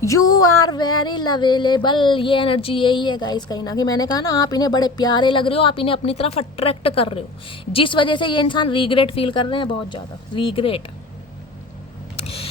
यू आर वेरी लवेलेबल, ये एनर्जी यही है गाइस कहीं ना कहीं। मैंने कहा ना, आप इन्हें बड़े प्यारे लग रहे हो, आप इन्हें अपनी तरफ अट्रैक्ट कर रहे हो, जिस वजह से ये इंसान रिग्रेट फील कर रहे हैं, बहुत ज़्यादा रिग्रेट।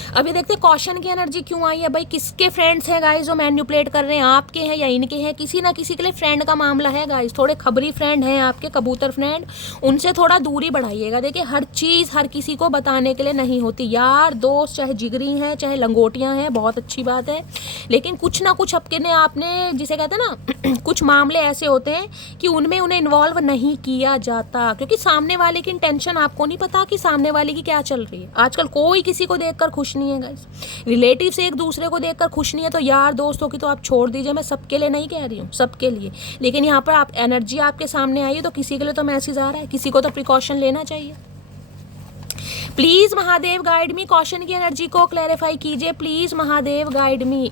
अभी देखते हैं कॉशन की एनर्जी क्यों आई है। भाई किसके फ्रेंड्स हैं गाइस जो मैन्युपुलेट कर रहे हैं, आपके हैं या इनके हैं, किसी ना किसी के लिए फ्रेंड का मामला है गाइस। थोड़े खबरी फ्रेंड हैं आपके, कबूतर फ्रेंड, उनसे थोड़ा दूरी बढ़ाइएगा। देखिए हर चीज़ हर किसी को बताने के लिए नहीं होती। यार दोस्त चाहे जिगरी हैं चाहे लंगोटियाँ हैं, बहुत अच्छी बात है, लेकिन कुछ ना कुछ आपने जिसे कहते हैं ना कुछ मामले ऐसे होते हैं कि उनमें उन्हें इन्वॉल्व नहीं किया जाता, क्योंकि सामने वाले की इंटेंशन आपको नहीं पता कि सामने वाले की क्या चल रही है। आजकल कोई किसी को देखकर खुश नहीं है गाइस, रिलेटिव से एक दूसरे को देखकर खुश नहीं है, तो यार दोस्तों की तो आप छोड़ दीजिए। मैं सबके लिए नहीं कह रही हूँ, सबके लिए, लेकिन यहाँ पर आप एनर्जी आपके सामने आई है तो किसी के लिए तो मैसेज आ रहा है, किसी को तो प्रिकॉशन लेना चाहिए। Please Mahadev guide me, caution की एनर्जी को क्लैरिफाई कीजिए please Mahadev guide me.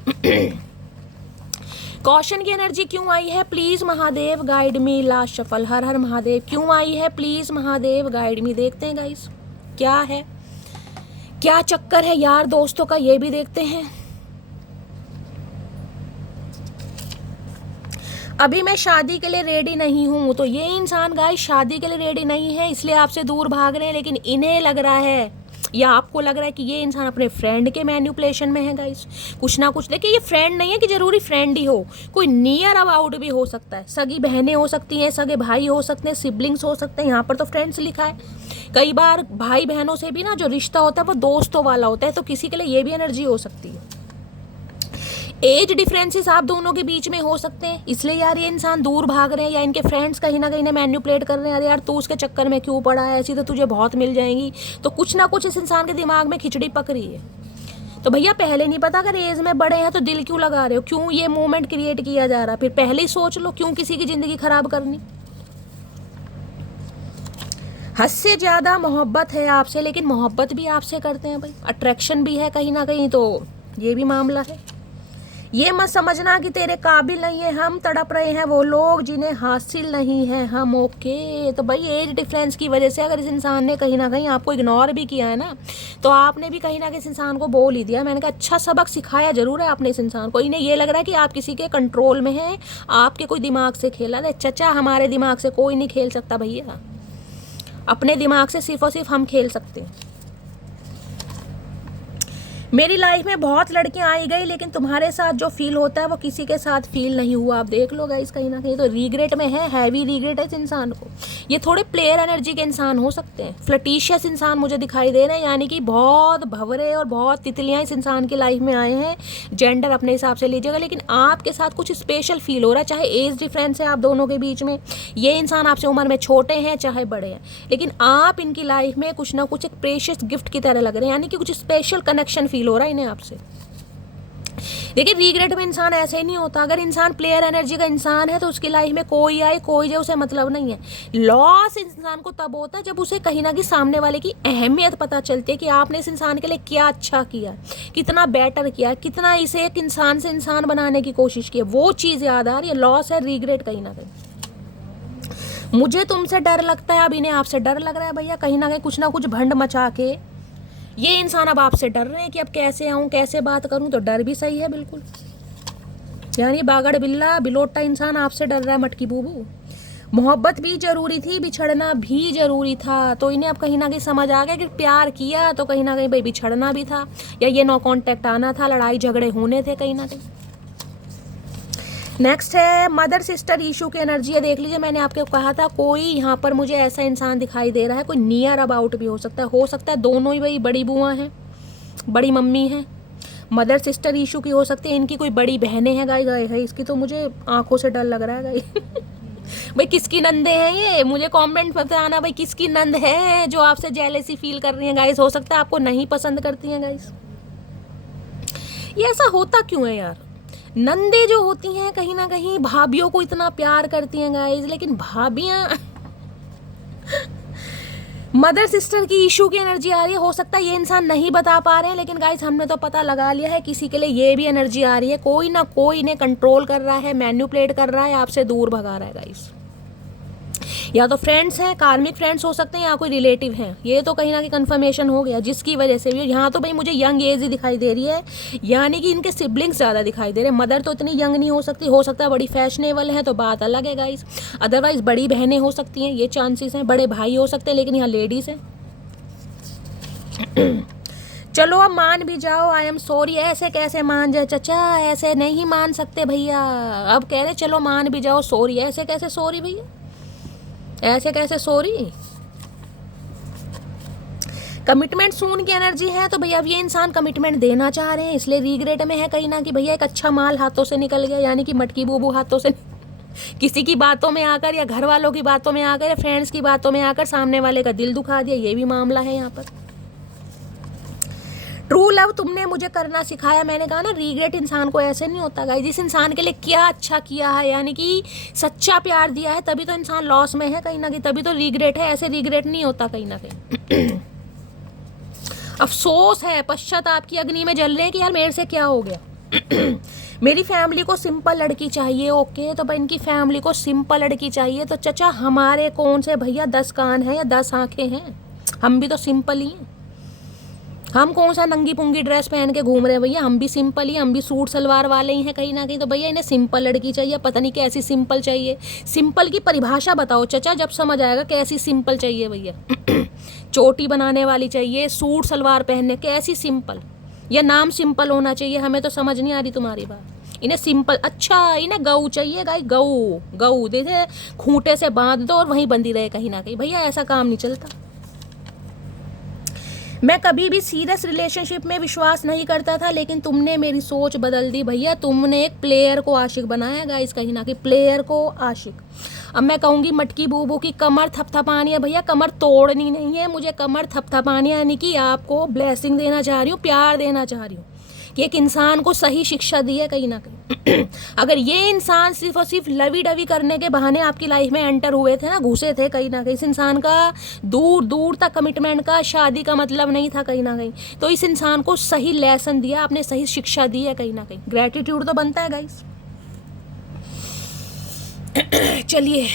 Caution की एनर्जी क्यों आई है, please Mahadev guide me. Last shuffle, Har Har Mahadev क्यों आई है, प्लीज महादेव गाइड मी। देखते हैं गाइस क्या है, क्या चक्कर है यार दोस्तों का, ये भी देखते हैं। अभी मैं शादी के लिए रेडी नहीं हूं, तो ये इंसान गाइस शादी के लिए रेडी नहीं है, इसलिए आपसे दूर भाग रहे हैं। लेकिन इन्हें लग रहा है या आपको लग रहा है कि ये इंसान अपने फ्रेंड के मैन्युपुलेशन में है गाइस, कुछ ना कुछ। देखिए ये फ्रेंड नहीं है कि जरूरी फ्रेंड ही हो, कोई नियर अबाउट भी हो सकता है, सगी बहनें हो सकती हैं, सगे भाई हो सकते हैं, सिबलिंग्स हो सकते हैं। यहाँ पर तो फ्रेंड्स लिखा है। कई बार भाई बहनों से भी ना जो रिश्ता होता है वो दोस्तों वाला होता है, तो किसी के लिए ये भी एनर्जी हो सकती है। एज डिफरेंसेस आप दोनों के बीच में हो सकते हैं, इसलिए यार ये इंसान दूर भाग रहे हैं, या इनके फ्रेंड्स कहीं ना कहीं मैन्युपुलेट कर रहे हैं। अरे यार तू उसके चक्कर में क्यों पड़ा है, ऐसी तो तुझे बहुत मिल जाएंगी। तो कुछ ना कुछ इस इंसान के दिमाग में खिचड़ी पक रही है। तो भैया पहले नहीं पता, अगर एज में बड़े हैं तो दिल क्यों लगा रहे हो, क्यों ये मूवमेंट क्रिएट किया जा रहा है, फिर पहले ही सोच लो, क्यों किसी की जिंदगी खराब करनी। हद से ज़्यादा मोहब्बत है आपसे, लेकिन मोहब्बत भी आपसे करते हैं भाई, अट्रैक्शन भी है कहीं ना कहीं, तो ये भी मामला है। ये मत समझना कि तेरे काबिल नहीं है हम, तड़प रहे हैं वो लोग जिन्हें हासिल नहीं है हम। ओके, तो भाई एज डिफरेंस की वजह से अगर इस इंसान ने कहीं ना कहीं आपको इग्नोर भी किया है ना, तो आपने भी कहीं ना कहीं इस इंसान को बोल ही दिया। मैंने कहा अच्छा सबक सिखाया जरूर है आपने इस इंसान को। इन्हें ये लग रहा है कि आप किसी के कंट्रोल में हैं, आपके कोई दिमाग से खेला। अरे चचा हमारे दिमाग से कोई नहीं खेल सकता भैया, अपने दिमाग से सिर्फ और सिर्फ हम खेल सकते हैं। मेरी लाइफ में बहुत लड़कियां आई गई, लेकिन तुम्हारे साथ जो फील होता है वो किसी के साथ फील नहीं हुआ। आप देख लो गाइस, कहीं ना कहीं तो रिग्रेट में है, हैवी रिग्रेट है इस इंसान को। ये थोड़े प्लेयर एनर्जी के इंसान हो सकते हैं, फ्लटीशियस इंसान मुझे दिखाई दे रहे हैं, यानी कि बहुत भंवरे और बहुत तितलियां इस इंसान की लाइफ में आए हैं। जेंडर अपने हिसाब से लीजिएगा, लेकिन आपके साथ कुछ स्पेशल फील हो रहा है। चाहे एज डिफरेंस है आप दोनों के बीच में, ये इंसान आपसे उम्र में छोटे हैं चाहे बड़े हैं, लेकिन आप इनकी लाइफ में कुछ ना कुछ एक प्रेशियस गिफ्ट की तरह लग रहे हैं, यानी कि कुछ स्पेशल कनेक्शन फील हो रहा है इन्हें आपसे। देखिए, रिग्रेट में इंसान ऐसे ही नहीं होता। अगर इंसान प्लेयर एनर्जी का इंसान है तो उसकी लाइफ में कोई आए कोई जाए उसे मतलब नहीं है। लॉस इंसान को तब होता है जब उसे कहीं ना कहीं सामने वाले की अहमियत पता चलती है कि आपने इस इंसान के लिए क्या अच्छा किया, कितना बेटर किया, कितना इसे एक इंसान से इंसान बनाने की कोशिश की, वो चीज़ याद आ रही है। लॉस है रिग्रेट कहीं ना कहीं। मुझे तुमसे डर लगता है, अब इन्हें आपसे डर लग रहा है भैया, कहीं ना कहीं कुछ ना कुछ भंड मचा के ये इंसान अब आपसे डर रहे हैं कि अब कैसे आऊँ, कैसे बात करूँ। तो डर भी सही है बिल्कुल, यानी बागड़ बिल्ला बिलोटा इंसान आपसे डर रहा है मटकी बूबू। मोहब्बत भी जरूरी थी, बिछड़ना भी जरूरी था, तो इन्हें अब कहीं ना कहीं समझ आ गया कि प्यार किया तो कहीं ना कहीं भाई बिछड़ना भी था, या ये नो कॉन्टैक्ट आना था, लड़ाई झगड़े होने थे कहीं ना कहीं। नेक्स्ट है मदर सिस्टर इशू की एनर्जी है। देख लीजिए, मैंने आपको कहा था कोई यहाँ पर मुझे ऐसा इंसान दिखाई दे रहा है, कोई नियर अबाउट भी हो सकता है दोनों ही भाई बड़ी बुआ हैं, बड़ी मम्मी हैं। मदर सिस्टर इशू की हो सकती है, इनकी कोई बड़ी बहनें हैं गाई गाय है इसकी, तो मुझे आंखों से डर लग रहा है गाई भाई किसकी नंदे हैं ये, मुझे कमेंट बताना भाई किसकी नंद है जो आपसे जेलेसी फील कर रही हैं गाइस। हो सकता है आपको नहीं पसंद करती हैं गाइस, ये ऐसा होता क्यों है यार। नंदे जो होती हैं कहीं ना कहीं भाभियों को इतना प्यार करती हैं गाइस, लेकिन भाभियां मदर सिस्टर की इशू की एनर्जी आ रही है। हो सकता है ये इंसान नहीं बता पा रहे हैं, लेकिन गाइस हमने तो पता लगा लिया है, किसी के लिए ये भी एनर्जी आ रही है, कोई ना कोई इन्हें कंट्रोल कर रहा है, मैन्युपुलेट कर रहा है, आपसे दूर भगा रहा है गाइस। या तो फ्रेंड्स हैं, कार्मिक फ्रेंड्स हो सकते हैं, या कोई रिलेटिव हैं, ये तो कहीं ना कहीं कंफर्मेशन हो गया, जिसकी वजह से भी यहाँ तो भाई मुझे यंग एज ही दिखाई दे रही है, यानी कि इनके सिबलिंग्स ज़्यादा दिखाई दे रहे हैं। मदर तो इतनी यंग नहीं हो सकती, हो सकता है बड़ी फैशनेबल है तो बात अलग है गाइस, अदरवाइज बड़ी बहनें हो सकती हैं, ये चांसेस हैं, बड़े भाई हो सकते हैं, लेकिन यहाँ लेडीज़ हैं। चलो अब मान भी जाओ, आई एम सॉरी। ऐसे कैसे मान जाए चचा, ऐसे नहीं मान सकते भैया। अब कह रहे चलो मान भी जाओ सॉरी, ऐसे कैसे सॉरी भैया, ऐसे कैसे सॉरी। कमिटमेंट सून की एनर्जी है, तो भैया अब ये इंसान कमिटमेंट देना चाह रहे हैं, इसलिए रिग्रेट में है कहीं ना कि भैया एक अच्छा माल हाथों से निकल गया, यानी कि मटकी बूबू हाथों से किसी की बातों में आकर, या घर वालों की बातों में आकर, या फ्रेंड्स की बातों में आकर सामने वाले का दिल दुखा दिया, ये भी मामला है यहाँ पर। ट्रू लव तुमने मुझे करना सिखाया। मैंने कहा ना, रिग्रेट इंसान को ऐसे नहीं होता गाइस, जिस इंसान के लिए क्या अच्छा किया है, यानी कि सच्चा प्यार दिया है, तभी तो इंसान लॉस में है कहीं ना कहीं, तभी तो रिग्रेट है, ऐसे रिग्रेट नहीं होता कहीं ना कहीं अफसोस है, पश्चाताप की अग्नि में जल रहे हैं कि यार मेरे से क्या हो गया मेरी फैमिली को सिंपल लड़की चाहिए। ओके, तो भाई इनकी फैमिली को सिंपल लड़की चाहिए, तो चचा हमारे कौन से भैया 10 कान हैं या 10 आंखें हैं, हम भी तो सिंपल ही हैं। हम कौन सा नंगी पुंगी ड्रेस पहन के घूम रहे हैं भैया, हम भी सिंपल ही, हम भी सूट सलवार वाले ही हैं कहीं ना कहीं। तो भैया इन्हें सिंपल लड़की चाहिए, पता नहीं कैसी सिंपल चाहिए। सिंपल की परिभाषा बताओ चचा, जब समझ आएगा कैसी सिंपल चाहिए भैया चोटी बनाने वाली चाहिए, सूट सलवार पहनने, कैसी सिंपल, या नाम सिंपल होना चाहिए, हमें तो समझ नहीं आ रही तुम्हारी बात। इन्हें सिंपल, अच्छा इन्हें गऊ चाहिए गाय, गऊ गऊ दे खूंटे से बांध दो और वहीं बंधी रहे कहीं ना कहीं। भैया ऐसा काम नहीं चलता। मैं कभी भी सीरियस रिलेशनशिप में विश्वास नहीं करता था, लेकिन तुमने मेरी सोच बदल दी भैया, तुमने एक प्लेयर को आशिक बनाया गाइस कहीं ना कहीं, प्लेयर को आशिक। अब मैं कहूँगी मटकी बूबू की कमर थपथपानी है भैया, कमर तोड़नी नहीं है मुझे, कमर थपथपानी, यानी कि आपको ब्लेसिंग देना चाह रही हूँ, प्यार देना चाह रही हूँ कि एक इंसान को सही शिक्षा दी है कहीं ना कहीं अगर ये इंसान सिर्फ और सिर्फ लवी डवी करने के बहाने आपकी लाइफ में एंटर हुए थे ना, घुसे थे कहीं ना कहीं, इस इंसान का दूर दूर तक कमिटमेंट का, शादी का मतलब नहीं था कहीं ना कहीं, तो इस इंसान को सही लेसन दिया आपने, सही शिक्षा दी है कहीं ना कहीं। ग्रेटिट्यूड तो बनता है गाइस चलिए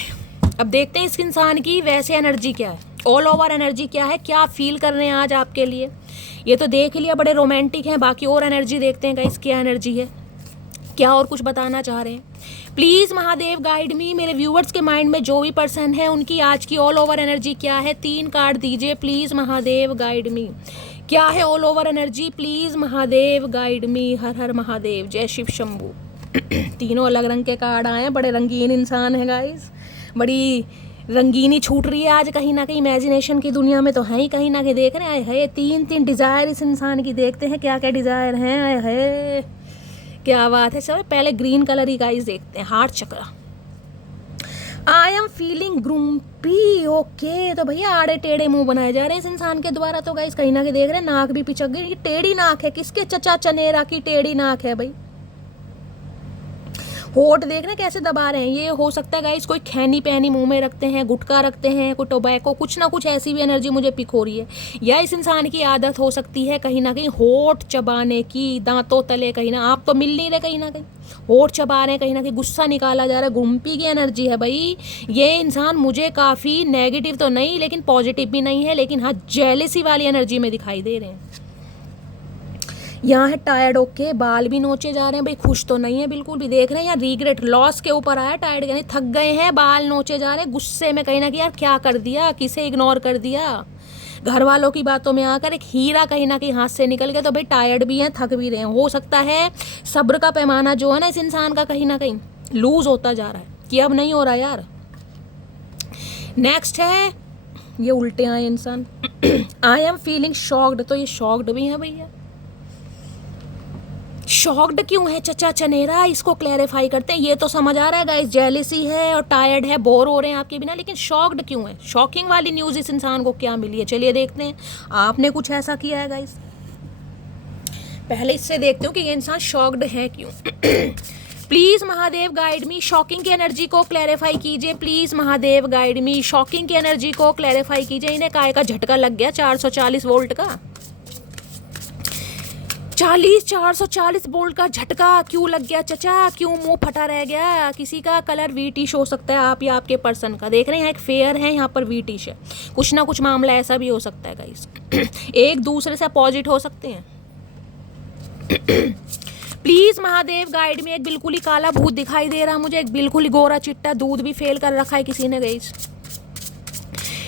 अब देखते हैं इस इंसान की वैसे एनर्जी क्या है, ऑल ओवर एनर्जी क्या है, क्या फील कर रहे हैं आज आपके लिए। ये तो देख लिया बड़े रोमांटिक हैं, बाकी और एनर्जी देखते हैं गाइस क्या एनर्जी है, क्या और कुछ बताना चाह रहे हैं। प्लीज़ महादेव गाइड मी, मेरे व्यूअर्स के माइंड में जो भी पर्सन है उनकी आज की ऑल ओवर एनर्जी क्या है, 3 कार्ड दीजिए प्लीज़ महादेव गाइड मी। क्या है all over energy, please Mahadev guide me, Har Har Mahadev, जय शिव शंभू। तीनों अलग रंग के कार्ड आए हैं, बड़े रंगीन इंसान है गाइस, बड़ी रंगीनी छूट रही है आज कहीं ना कहीं, इमेजिनेशन की दुनिया में तो है ही कहीं ना कहीं। देख रहे हैं है तीन तीन डिजायर इस इंसान की, देखते हैं क्या क्या डिजायर हैं। है क्या बात है। चलो पहले ग्रीन कलर ही गाइस देखते हैं, heart chakra. I am feeling grumpy, okay. तो भैया आड़े टेढ़े मुंह बनाए जा रहे हैं इस इंसान के द्वारा, तो गाइस कहीं ना कहीं देख रहे हैं नाक भी पिचक गई। ये टेढ़ी नाक है, किसके चचा चनेरा की टेढ़ी नाक है भाई। होठ देख रहे कैसे दबा रहे हैं। ये हो सकता है गाइस कोई खैनी पहनी मुंह में रखते हैं, गुटखा रखते हैं, कोई टोबैको, कुछ ना कुछ ऐसी भी एनर्जी मुझे पिक हो रही है। या इस इंसान की आदत हो सकती है कहीं ना कहीं होठ चबाने की, दांतों तले कहीं ना, आप तो मिल नहीं रहे कहीं ना कहीं, होठ चबा रहे हैं कहीं ना कहीं, गुस्सा निकाला जा रहा है। गुम्पी की एनर्जी है भाई। ये इंसान मुझे काफ़ी नेगेटिव तो नहीं लेकिन पॉजिटिव भी नहीं है, लेकिन हाँ जेलेसी वाली एनर्जी में दिखाई दे रहे हैं। यहाँ है टायर्ड, ओके। बाल भी नोचे जा रहे हैं भाई, खुश तो नहीं है बिल्कुल भी। देख रहे हैं यहाँ रीग्रेट, लॉस के ऊपर आया टायर्ड, यानी थक गए हैं, बाल नोचे जा रहे हैं गुस्से में कहीं ना कहीं, यार क्या कर दिया, किसे इग्नोर कर दिया, घर वालों की बातों में आकर एक हीरा कहीं ना कहीं हाथ से निकल गया। तो भाई टायर्ड भी हैं, थक भी रहे हैं। हो सकता है सब्र का पैमाना जो है ना इस इंसान का कहीं ना कहीं लूज होता जा रहा है, कि अब नहीं हो रहा यार। नेक्स्ट है ये उल्टे आए इंसान। आई एम फीलिंग शॉक्ड, तो ये शॉक्ड भी हैं भैया। शॉक्ड क्यों है चचा चनेरा, इसको क्लैरिफाई करते हैं। ये तो समझ आ रहा है गाइस जेलिसी है और टायर्ड है, बोर हो रहे हैं आपके बिना, लेकिन शॉक्ड क्यों है। शॉकिंग वाली न्यूज़ इस इंसान को क्या मिली है, चलिए देखते हैं। आपने कुछ ऐसा किया है गाइस, पहले इससे देखते हो कि ये इंसान शॉक्ड है क्यों। Please Mahadev guide me, shocking की एनर्जी को क्लैरिफाई कीजिए। Please Mahadev guide me, shocking की एनर्जी को क्लैरिफाई कीजिए। इन्हें काय का झटका लग गया 440 वोल्ट का, 440 वोल्ट का झटका क्यों लग गया चचा, क्यों मुंह फटा रह गया। किसी का कलर वीटिश हो सकता है, आप या आपके पर्सन का। देख रहे हैं यहाँ एक फेयर है, यहाँ पर वीटिश है। कुछ ना कुछ मामला ऐसा भी हो सकता है गाइस। एक दूसरे से अपोजिट हो सकते हैं। प्लीज महादेव गाइड में, एक बिल्कुल ही काला भूत दिखाई दे रहा मुझे, एक बिल्कुल ही गोरा चिट्टा, दूध भी फेल कर रखा है किसी ने गाइस।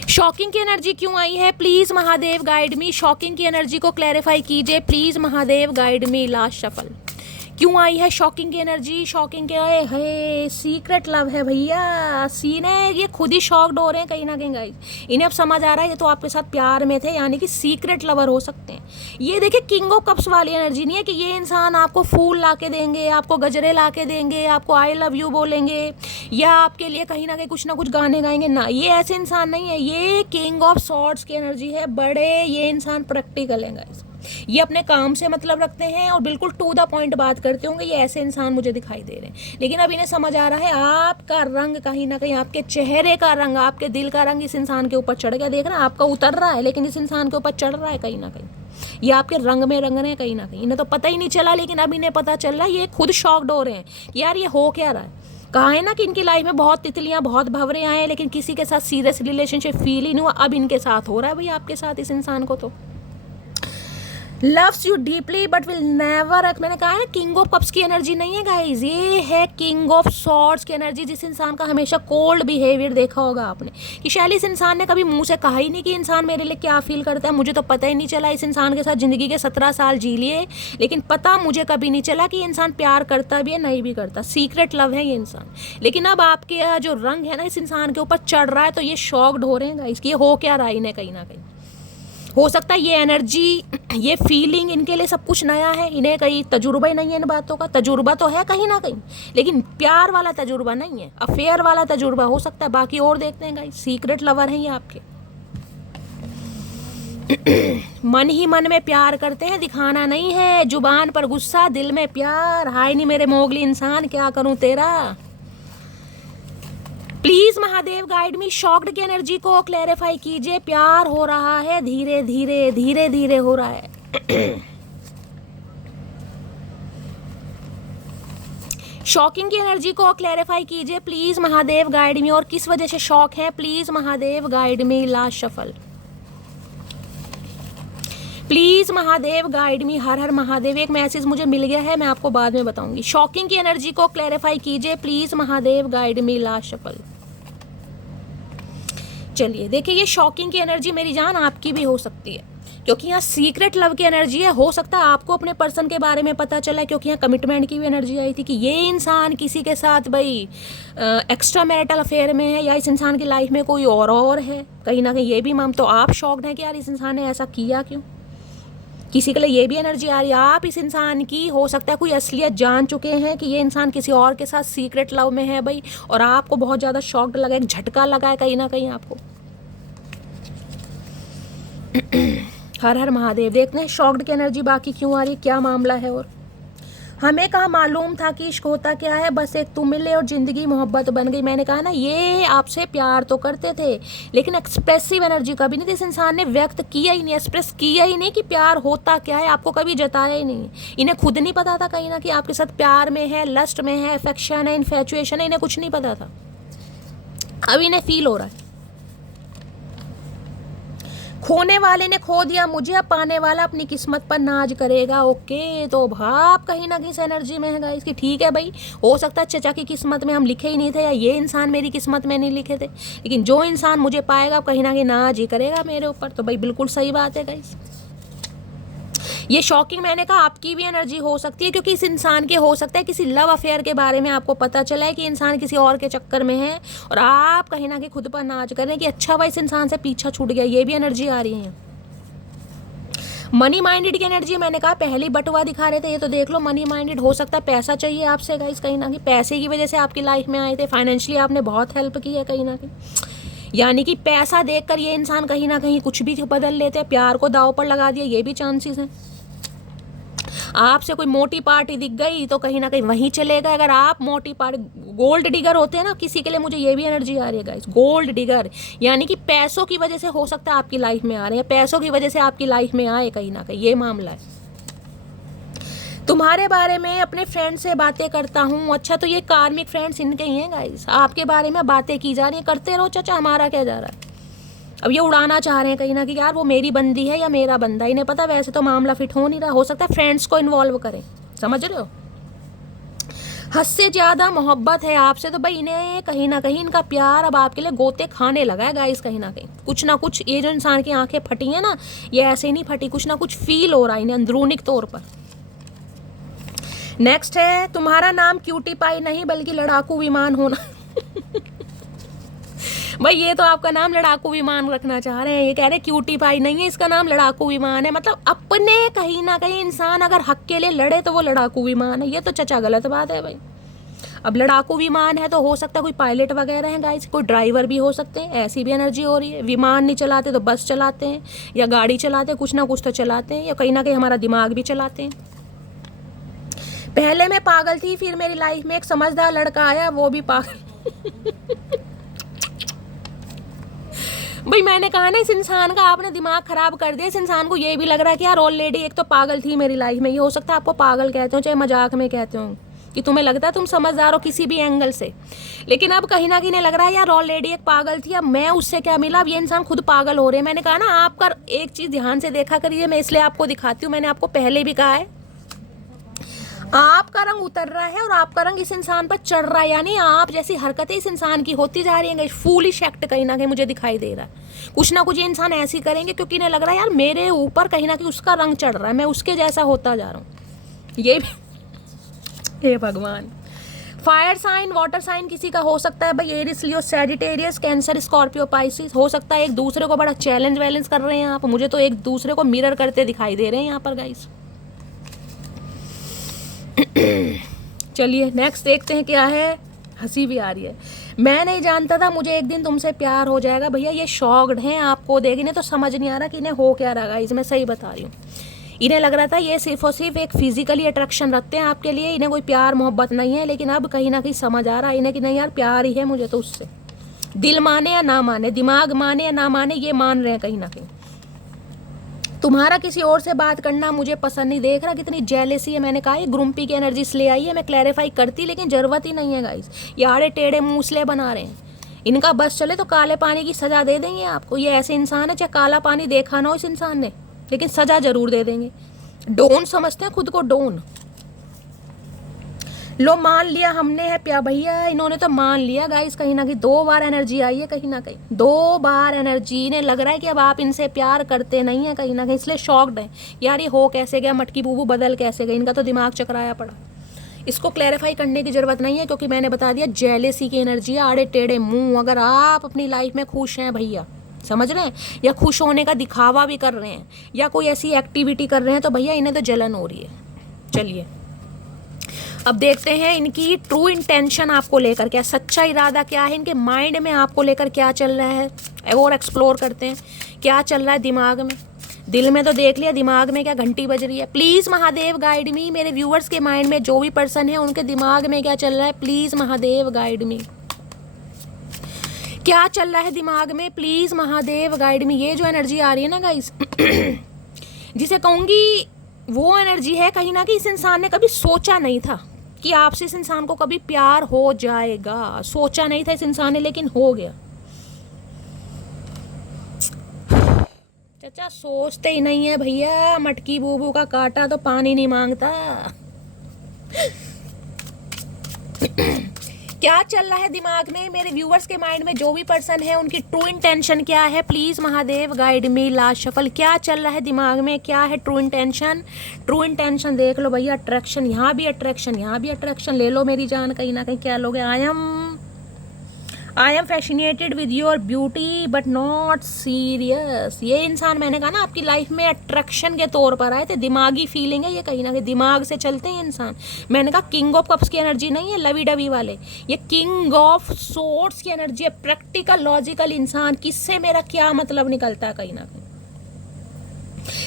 शॉकिंग की एनर्जी क्यों आई है, please Mahadev guide me, shocking की एनर्जी को क्लैरिफाई कीजिए। Please Mahadev guide me, last shuffle. क्यों आई है शॉकिंग की एनर्जी, शॉकिंग के है सीक्रेट लव है भैया। सीन है ये खुद ही शॉक्ड हो रहे हैं कहीं ना कहीं गाइस। इन्हें अब समझ आ रहा है ये तो आपके साथ प्यार में थे, यानी कि सीक्रेट लवर हो सकते हैं। ये देखिए किंग ऑफ कप्स वाली एनर्जी नहीं है कि ये इंसान आपको फूल ला के देंगे, आपको गजरे ला के देंगे, आपको आई लव यू बोलेंगे, या आपके लिए कहीं ना कुछ गाने गाएंगे ना। ये ऐसे इंसान नहीं है, ये किंग ऑफ सॉर्ड्स की एनर्जी है। बड़े ये इंसान प्रैक्टिकल है गाइस, ये अपने काम से मतलब रखते हैं और बिल्कुल टू द पॉइंट बात करते होंगे। ये ऐसे इंसान मुझे दिखाई दे रहे हैं। लेकिन अब इन्हें समझ आ रहा है आपका रंग कहीं ना कहीं, आपके चेहरे का रंग, आपके दिल का रंग इस इंसान के ऊपर चढ़ गया। देख रहे हैं आपका उतर रहा है लेकिन इस इंसान के ऊपर चढ़ रहा है कहीं ना कहीं। ये आपके रंग में रंग रहे हैं कहीं ना कहीं। इन्हें तो पता ही नहीं चला, लेकिन अब इन्हें पता चल रहा है। ये खुद शॉक्ड हो रहे हैं कि यार ये हो क्या रहा है। कहा है ना कि इनकी लाइफ में बहुत तितलियां, बहुत भंवरे आए, लेकिन किसी के साथ सीरियस रिलेशनशिप फील ही नहीं हुआ। अब इनके साथ हो रहा है भाई, आपके साथ इस इंसान को तो loves you deeply but will never. मैंने कहा है किंग ऑफ कप्स की एनर्जी नहीं है गाइज, ये है किंग ऑफ सॉर्ड्स की एनर्जी। जिस इंसान का हमेशा कोल्ड बिहेवियर देखा होगा आपने, कि शायद इस इंसान ने कभी मुंह से कहा ही नहीं कि इंसान मेरे लिए क्या फील करता है। मुझे तो पता ही नहीं चला, इस इंसान के साथ ज़िंदगी के 17 साल जी लिए, लेकिन पता मुझे कभी नहीं चला कि इंसान प्यार करता भी है नहीं भी करता। सीक्रेट लव है ये इंसान। लेकिन अब आपके जो रंग है ना इस इंसान के ऊपर चढ़ रहा है, तो ये शॉक्ड हो रहे हैं गाइज कि ये हो क्या रहा है इन्हें कहीं ना कहीं। हो सकता है ये एनर्जी, ये फीलिंग इनके लिए सब कुछ नया है। इन्हें कहीं तजुर्बा ही नहीं है इन बातों का। तजुर्बा तो है कहीं ना कहीं, लेकिन प्यार वाला तजुर्बा नहीं है, अफेयर वाला तजुर्बा हो सकता है। बाकी और देखते हैं गाइस, सीक्रेट लवर हैं ये आपके। मन ही मन में प्यार करते हैं, दिखाना नहीं है। जुबान पर गुस्सा, दिल में प्यार। हाय नहीं मेरे मोगली इंसान, क्या करूं तेरा। Please Mahadev guide me, shocked की एनर्जी को क्लैरिफाई कीजिए। प्यार हो रहा है, धीरे धीरे धीरे धीरे हो रहा है। शॉकिंग की एनर्जी को क्लैरिफाई कीजिए प्लीज महादेव गाइड मी, और किस वजह से शॉक है please Mahadev guide me. Last shuffle. Please Mahadev guide me, Har Har Mahadev. एक मैसेज मुझे मिल गया है, मैं आपको बाद में बताऊंगी। शॉकिंग की एनर्जी को क्लैरिफाई कीजिए please Mahadev guide me. Last shuffle. चलिए देखिए, ये शॉकिंग की एनर्जी मेरी जान आपकी भी हो सकती है। क्योंकि यहाँ सीक्रेट लव की एनर्जी है। हो सकता है आपको अपने पर्सन के बारे में पता चला है, क्योंकि यहाँ कमिटमेंट की भी एनर्जी आई थी कि ये इंसान किसी के साथ भाई एक्स्ट्रा मैरिटल अफेयर में है, या इस इंसान की लाइफ में कोई और है कहीं ना कहीं। ये भी माम तो आप शॉक्ड हैं कि यार इस इंसान ने ऐसा किया क्यों। किसी के लिए ये भी एनर्जी आ रही है, आप इस इंसान की हो सकता है कोई असलियत जान चुके हैं कि ये इंसान किसी और के साथ सीक्रेट लव में है भाई, और आपको बहुत ज़्यादा शॉक्ड लगा, एक झटका लगा है कहीं ना कहीं आपको। हर हर महादेव। देखते हैं शॉक्ड की एनर्जी बाकी क्यों आ रही है, क्या मामला है। और हमें कहाँ मालूम था कि इश्क होता क्या है, बस एक तुम मिले और ज़िंदगी मोहब्बत बन गई। मैंने कहा ना ये आपसे प्यार तो करते थे, लेकिन एक्सप्रेसिव एनर्जी कभी नहीं, इस इंसान ने व्यक्त किया ही नहीं, एक्सप्रेस किया ही नहीं कि प्यार होता क्या है, आपको कभी जताया ही नहीं। इन्हें खुद नहीं पता था कहीं ना कि आपके साथ प्यार में है, लस्ट में है, अफेक्शन है, इन्फेचुएशन है, इन्हें कुछ नहीं पता था। अब इन्हें फील हो रहा है। खोने वाले ने खो दिया मुझे, अब पाने वाला अपनी किस्मत पर नाज करेगा। ओके, तो भाप कहीं ना कहीं इस एनर्जी में है गाइस कि ठीक है भाई, हो सकता है चचा की किस्मत में हम लिखे ही नहीं थे, या ये इंसान मेरी किस्मत में नहीं लिखे थे, लेकिन जो इंसान मुझे पाएगा कहीं ना कहीं नाज ही करेगा मेरे ऊपर। तो भाई बिल्कुल सही बात है गाइस। ये शॉकिंग मैंने कहा आपकी भी एनर्जी हो सकती है, क्योंकि इस इंसान के हो सकता है किसी लव अफेयर के बारे में आपको पता चला है कि इंसान किसी और के चक्कर में है, और आप कहीं ना कहीं खुद पर नाज कर रहे हैं कि अच्छा भाई इस इंसान से पीछा छूट गया। ये भी एनर्जी आ रही है। मनी माइंडेड की एनर्जी मैंने कहा पहली बटुआ दिखा रहे थे, ये तो देख लो मनी माइंडेड। हो सकता है पैसा चाहिए आपसे गाइस, कहीं ना कहीं पैसे की वजह से आपकी लाइफ में आए थे, फाइनेंशियली आपने बहुत हेल्प की है कहीं ना कहीं। यानी कि पैसा देखकर ये इंसान कहीं ना कहीं कुछ भी बदल लेते हैं, प्यार को दाव पर लगा दिया, ये भी चांसेस हैं। आपसे कोई मोटी पार्टी दिख गई तो कहीं ना कहीं वहीं चले गए। अगर आप मोटी पार्टी गोल्ड डिगर होते हैं ना किसी के लिए, मुझे ये भी एनर्जी आ रही है गाइस, गोल्ड डिगर, यानी कि पैसों की वजह से हो सकता है आपकी लाइफ में आ रहे हैं, पैसों की वजह से आपकी लाइफ में आए कहीं ना कहीं, ये मामला है। तुम्हारे बारे में अपने फ्रेंड से बातें करता हूँ। अच्छा, तो ये कार्मिक फ्रेंड्स इनके ही हैं गाइस, आपके बारे में बातें की जा रही है, करते रहो चाचा, हमारा क्या जा रहा है। अब ये उड़ाना चाह रहे हैं कहीं ना कहीं यार वो मेरी बंदी है या मेरा बंदा, इन्हें पता वैसे तो मामला फिट हो नहीं रहा। हो सकता है फ्रेंड्स को इन्वॉल्व करें, समझ रहे हो। हद से ज़्यादा मोहब्बत है आपसे, तो भाई इन्हें कहीं ना कहीं इनका प्यार अब आपके लिए गोते खाने लगा है गाइस। कहीं ना कहीं कुछ ना कुछ, ये जो इंसान की आंखें फटी हैं ना, ये ऐसे नहीं फटी, कुछ ना कुछ फील हो रहा है इन्हें अंदरूनी तौर पर। नेक्स्ट है तुम्हारा नाम क्यूटी पाई नहीं बल्कि लड़ाकू विमान होना। भाई ये तो आपका नाम लड़ाकू विमान रखना चाह रहे हैं, ये कह रहे क्यूटी पाई नहीं है, इसका नाम लड़ाकू विमान है। मतलब अपने कहीं ना कहीं इंसान अगर हक के लिए लड़े तो वो लड़ाकू विमान है, ये तो चचा गलत बात है भाई। अब लड़ाकू विमान है तो हो सकता है कोई पायलट वगैरह है गाइस, कोई ड्राइवर भी हो सकते हैं, ऐसी भी एनर्जी हो रही है। विमान नहीं चलाते तो बस चलाते हैं या गाड़ी चलाते हैं, कुछ ना कुछ तो चलाते हैं, या कहीं ना कहीं हमारा दिमाग भी चलाते हैं। पहले मैं पागल थी, फिर मेरी लाइफ में एक समझदार लड़का आया, वो भी पागल। भाई मैंने कहा ना इस इंसान का आपने दिमाग खराब कर दिया। इस इंसान को ये भी लग रहा है कि यार ऑलरेडी एक तो पागल थी मेरी लाइफ में, ये हो सकता है आपको पागल कहते हो चाहे मजाक में कहते हो, कि तुम्हें लगता है तुम समझदार हो किसी भी एंगल से, लेकिन अब कहीं ना कहीं लग रहा है यार ऑलरेडी एक पागल थी, अब मैं उससे क्या मिला, अब ये इंसान खुद पागल हो रहे हैं। मैंने कहा ना आपका एक चीज़ ध्यान से देखा करिए, मैं इसलिए आपको दिखाती हूँ, मैंने आपको पहले भी कहा है, आपका रंग उतर रहा है और आपका रंग इस इंसान पर चढ़ रहा है, यानी आप जैसी हरकतें इस इंसान की होती जा रही हैं, फूलिश एक्ट कहीं ना कहीं मुझे दिखाई दे रहा है। कुछ ना कुछ ये इंसान ऐसी करेंगे क्योंकि इन्हें लग रहा है यार मेरे ऊपर कहीं ना कहीं उसका रंग चढ़ रहा है, मैं उसके जैसा होता जा रहा हूँ। ये भी हे भगवान। फायर साइन, वाटर साइन किसी का हो सकता है भाई, एरिस, लियो, सैजिटेरियस, कैंसर, स्कॉर्पियो, पाइसिस। हो सकता है एक दूसरे को बड़ा चैलेंज वैलेंज कर रहे हैं आप, मुझे तो एक दूसरे को मिरर करते दिखाई दे रहे हैं यहाँ पर गाइस। चलिए नेक्स्ट देखते हैं क्या है। हंसी भी आ रही है। मैं नहीं जानता था मुझे एक दिन तुमसे प्यार हो जाएगा। भैया ये शॉक्ड हैं, आपको देखने तो समझ नहीं आ रहा कि इन्हें हो क्या रहा है, मैं सही बता रही हूँ। इन्हें लग रहा था ये सिर्फ और सिर्फ एक फिजिकली अट्रैक्शन रखते हैं आपके लिए, इन्हें कोई प्यार मोहब्बत नहीं है, लेकिन अब कहीं ना कहीं समझ आ रहा है इन्हें कि नहीं यार प्यार ही है मुझे तो उससे। दिल माने या ना माने, दिमाग माने या ना माने, ये मान रहे हैं कहीं ना कहीं। तुम्हारा किसी और से बात करना मुझे पसंद नहीं, देख रहा कितनी जेलेसी है। मैंने कहा ये ग्रुम्पी की एनर्जी इसलिए आई है, मैं क्लैरिफाई करती लेकिन ज़रूरत ही नहीं है गाइस। ये आड़े टेढ़े मूसले बना रहे हैं, इनका बस चले तो काले पानी की सज़ा दे देंगे आपको। ये ऐसे इंसान है चाहे काला पानी देखा ना हो इस इंसान ने, लेकिन सज़ा ज़रूर दे देंगे। डोन समझते हैं खुद को, डोन। लो मान लिया हमने है प्या भैया, इन्होंने तो मान लिया गाइस। कहीं ना कहीं 2 बार एनर्जी आई है, कहीं ना कहीं 2 बार एनर्जी। इन्हें लग रहा है कि अब आप इनसे प्यार करते नहीं है कहीं ना कहीं, इसलिए शॉक्ड है यार ये हो कैसे गया, मटकी बूबू बदल कैसे गई, इनका तो दिमाग चकराया पड़ा। इसको क्लैरिफाई करने की ज़रूरत नहीं है क्योंकि मैंने बता दिया जेलेसी की एनर्जी है, आड़े टेढ़े मुंह। अगर आप अपनी लाइफ में खुश हैं भैया, समझ रहे हैं, या खुश होने का दिखावा भी कर रहे हैं या कोई ऐसी एक्टिविटी कर रहे हैं तो भैया इन्हें तो जलन हो रही है। चलिए अब देखते हैं इनकी ट्रू इंटेंशन आपको लेकर, क्या सच्चा इरादा क्या है इनके माइंड में आपको लेकर, क्या चल रहा है, और एक्सप्लोर करते हैं क्या चल रहा है दिमाग में। दिल में तो देख लिया, दिमाग में क्या घंटी बज रही है। प्लीज़ महादेव गाइड मी, मेरे व्यूअर्स के माइंड में जो भी पर्सन है उनके दिमाग में क्या चल रहा है, प्लीज़ महादेव गाइड मी, क्या चल रहा है दिमाग में, प्लीज़ महादेव गाइड मी। ये जो एनर्जी आ रही है ना गाइस जिसे कहूँगी वो एनर्जी है कहीं ना कहीं इस इंसान ने कभी सोचा नहीं था कि आपसे इस इंसान को कभी प्यार हो जाएगा, सोचा नहीं था इस इंसान ने लेकिन हो गया। चाचा सोचते ही नहीं है भैया, मटकी बूबू का काटा तो पानी नहीं मांगता। क्या चल रहा है दिमाग में, मेरे व्यूअर्स के माइंड में जो भी पर्सन है उनकी ट्रू इंटेंशन क्या है, please Mahadev guide me. Last shuffle, क्या चल रहा है दिमाग में, क्या है ट्रू इंटेंशन। ट्रू इंटेंशन देख लो भैया, अट्रैक्शन, यहाँ भी अट्रैक्शन, यहाँ भी अट्रैक्शन। ले लो मेरी जान, कहीं ना कहीं क्या लोगे, I am fascinated with your beauty but not serious. ये इंसान मैंने कहा ना आपकी लाइफ में अट्रैक्शन के तौर पर आए थे, दिमागी फीलिंग है ये, कहीं ना कहीं दिमाग से चलते हैं इंसान। मैंने कहा किंग ऑफ कप्स की एनर्जी नहीं है लवी डवी वाले, ये किंग ऑफ सोर्ड्स की एनर्जी है, प्रैक्टिकल लॉजिकल इंसान। किससे मेरा क्या मतलब निकलता है, कहीं ना कहीं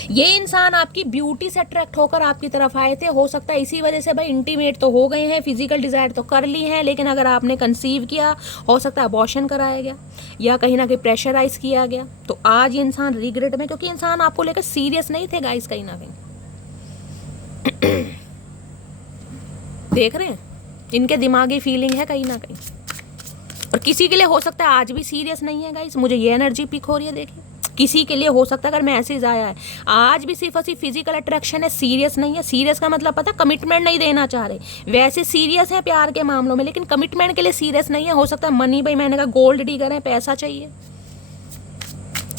ये इंसान आपकी ब्यूटी से अट्रैक्ट होकर आपकी तरफ आए थे। हो सकता है इसी वजह से भाई इंटीमेट तो हो गए हैं, फिजिकल डिजायर तो कर ली है, लेकिन अगर आपने कंसीव किया हो सकता है अबॉर्शन कराया गया या कहीं ना कहीं प्रेशराइज किया गया, तो आज ये इंसान रिग्रेट में, क्योंकि इंसान आपको लेकर सीरियस नहीं थे गाइस, कहीं ना कहीं देख रहे हैं इनके दिमागी फीलिंग है कहीं ना कहीं। और किसी के लिए हो सकता है आज भी सीरियस नहीं है गाइस, मुझे ये एनर्जी पिक हो रही है, देखिए किसी के लिए हो सकता है अगर मैसेज आया है आज भी सिर्फ और सिर्फ फिजिकल अट्रैक्शन है, सीरियस नहीं है। सीरियस का मतलब पता, कमिटमेंट नहीं देना चाह रहे, वैसे सीरियस है प्यार के मामलों में लेकिन कमिटमेंट के लिए सीरियस नहीं है। हो सकता है मनी, भाई मैंने कहा गोल्ड डिगर है, पैसा चाहिए,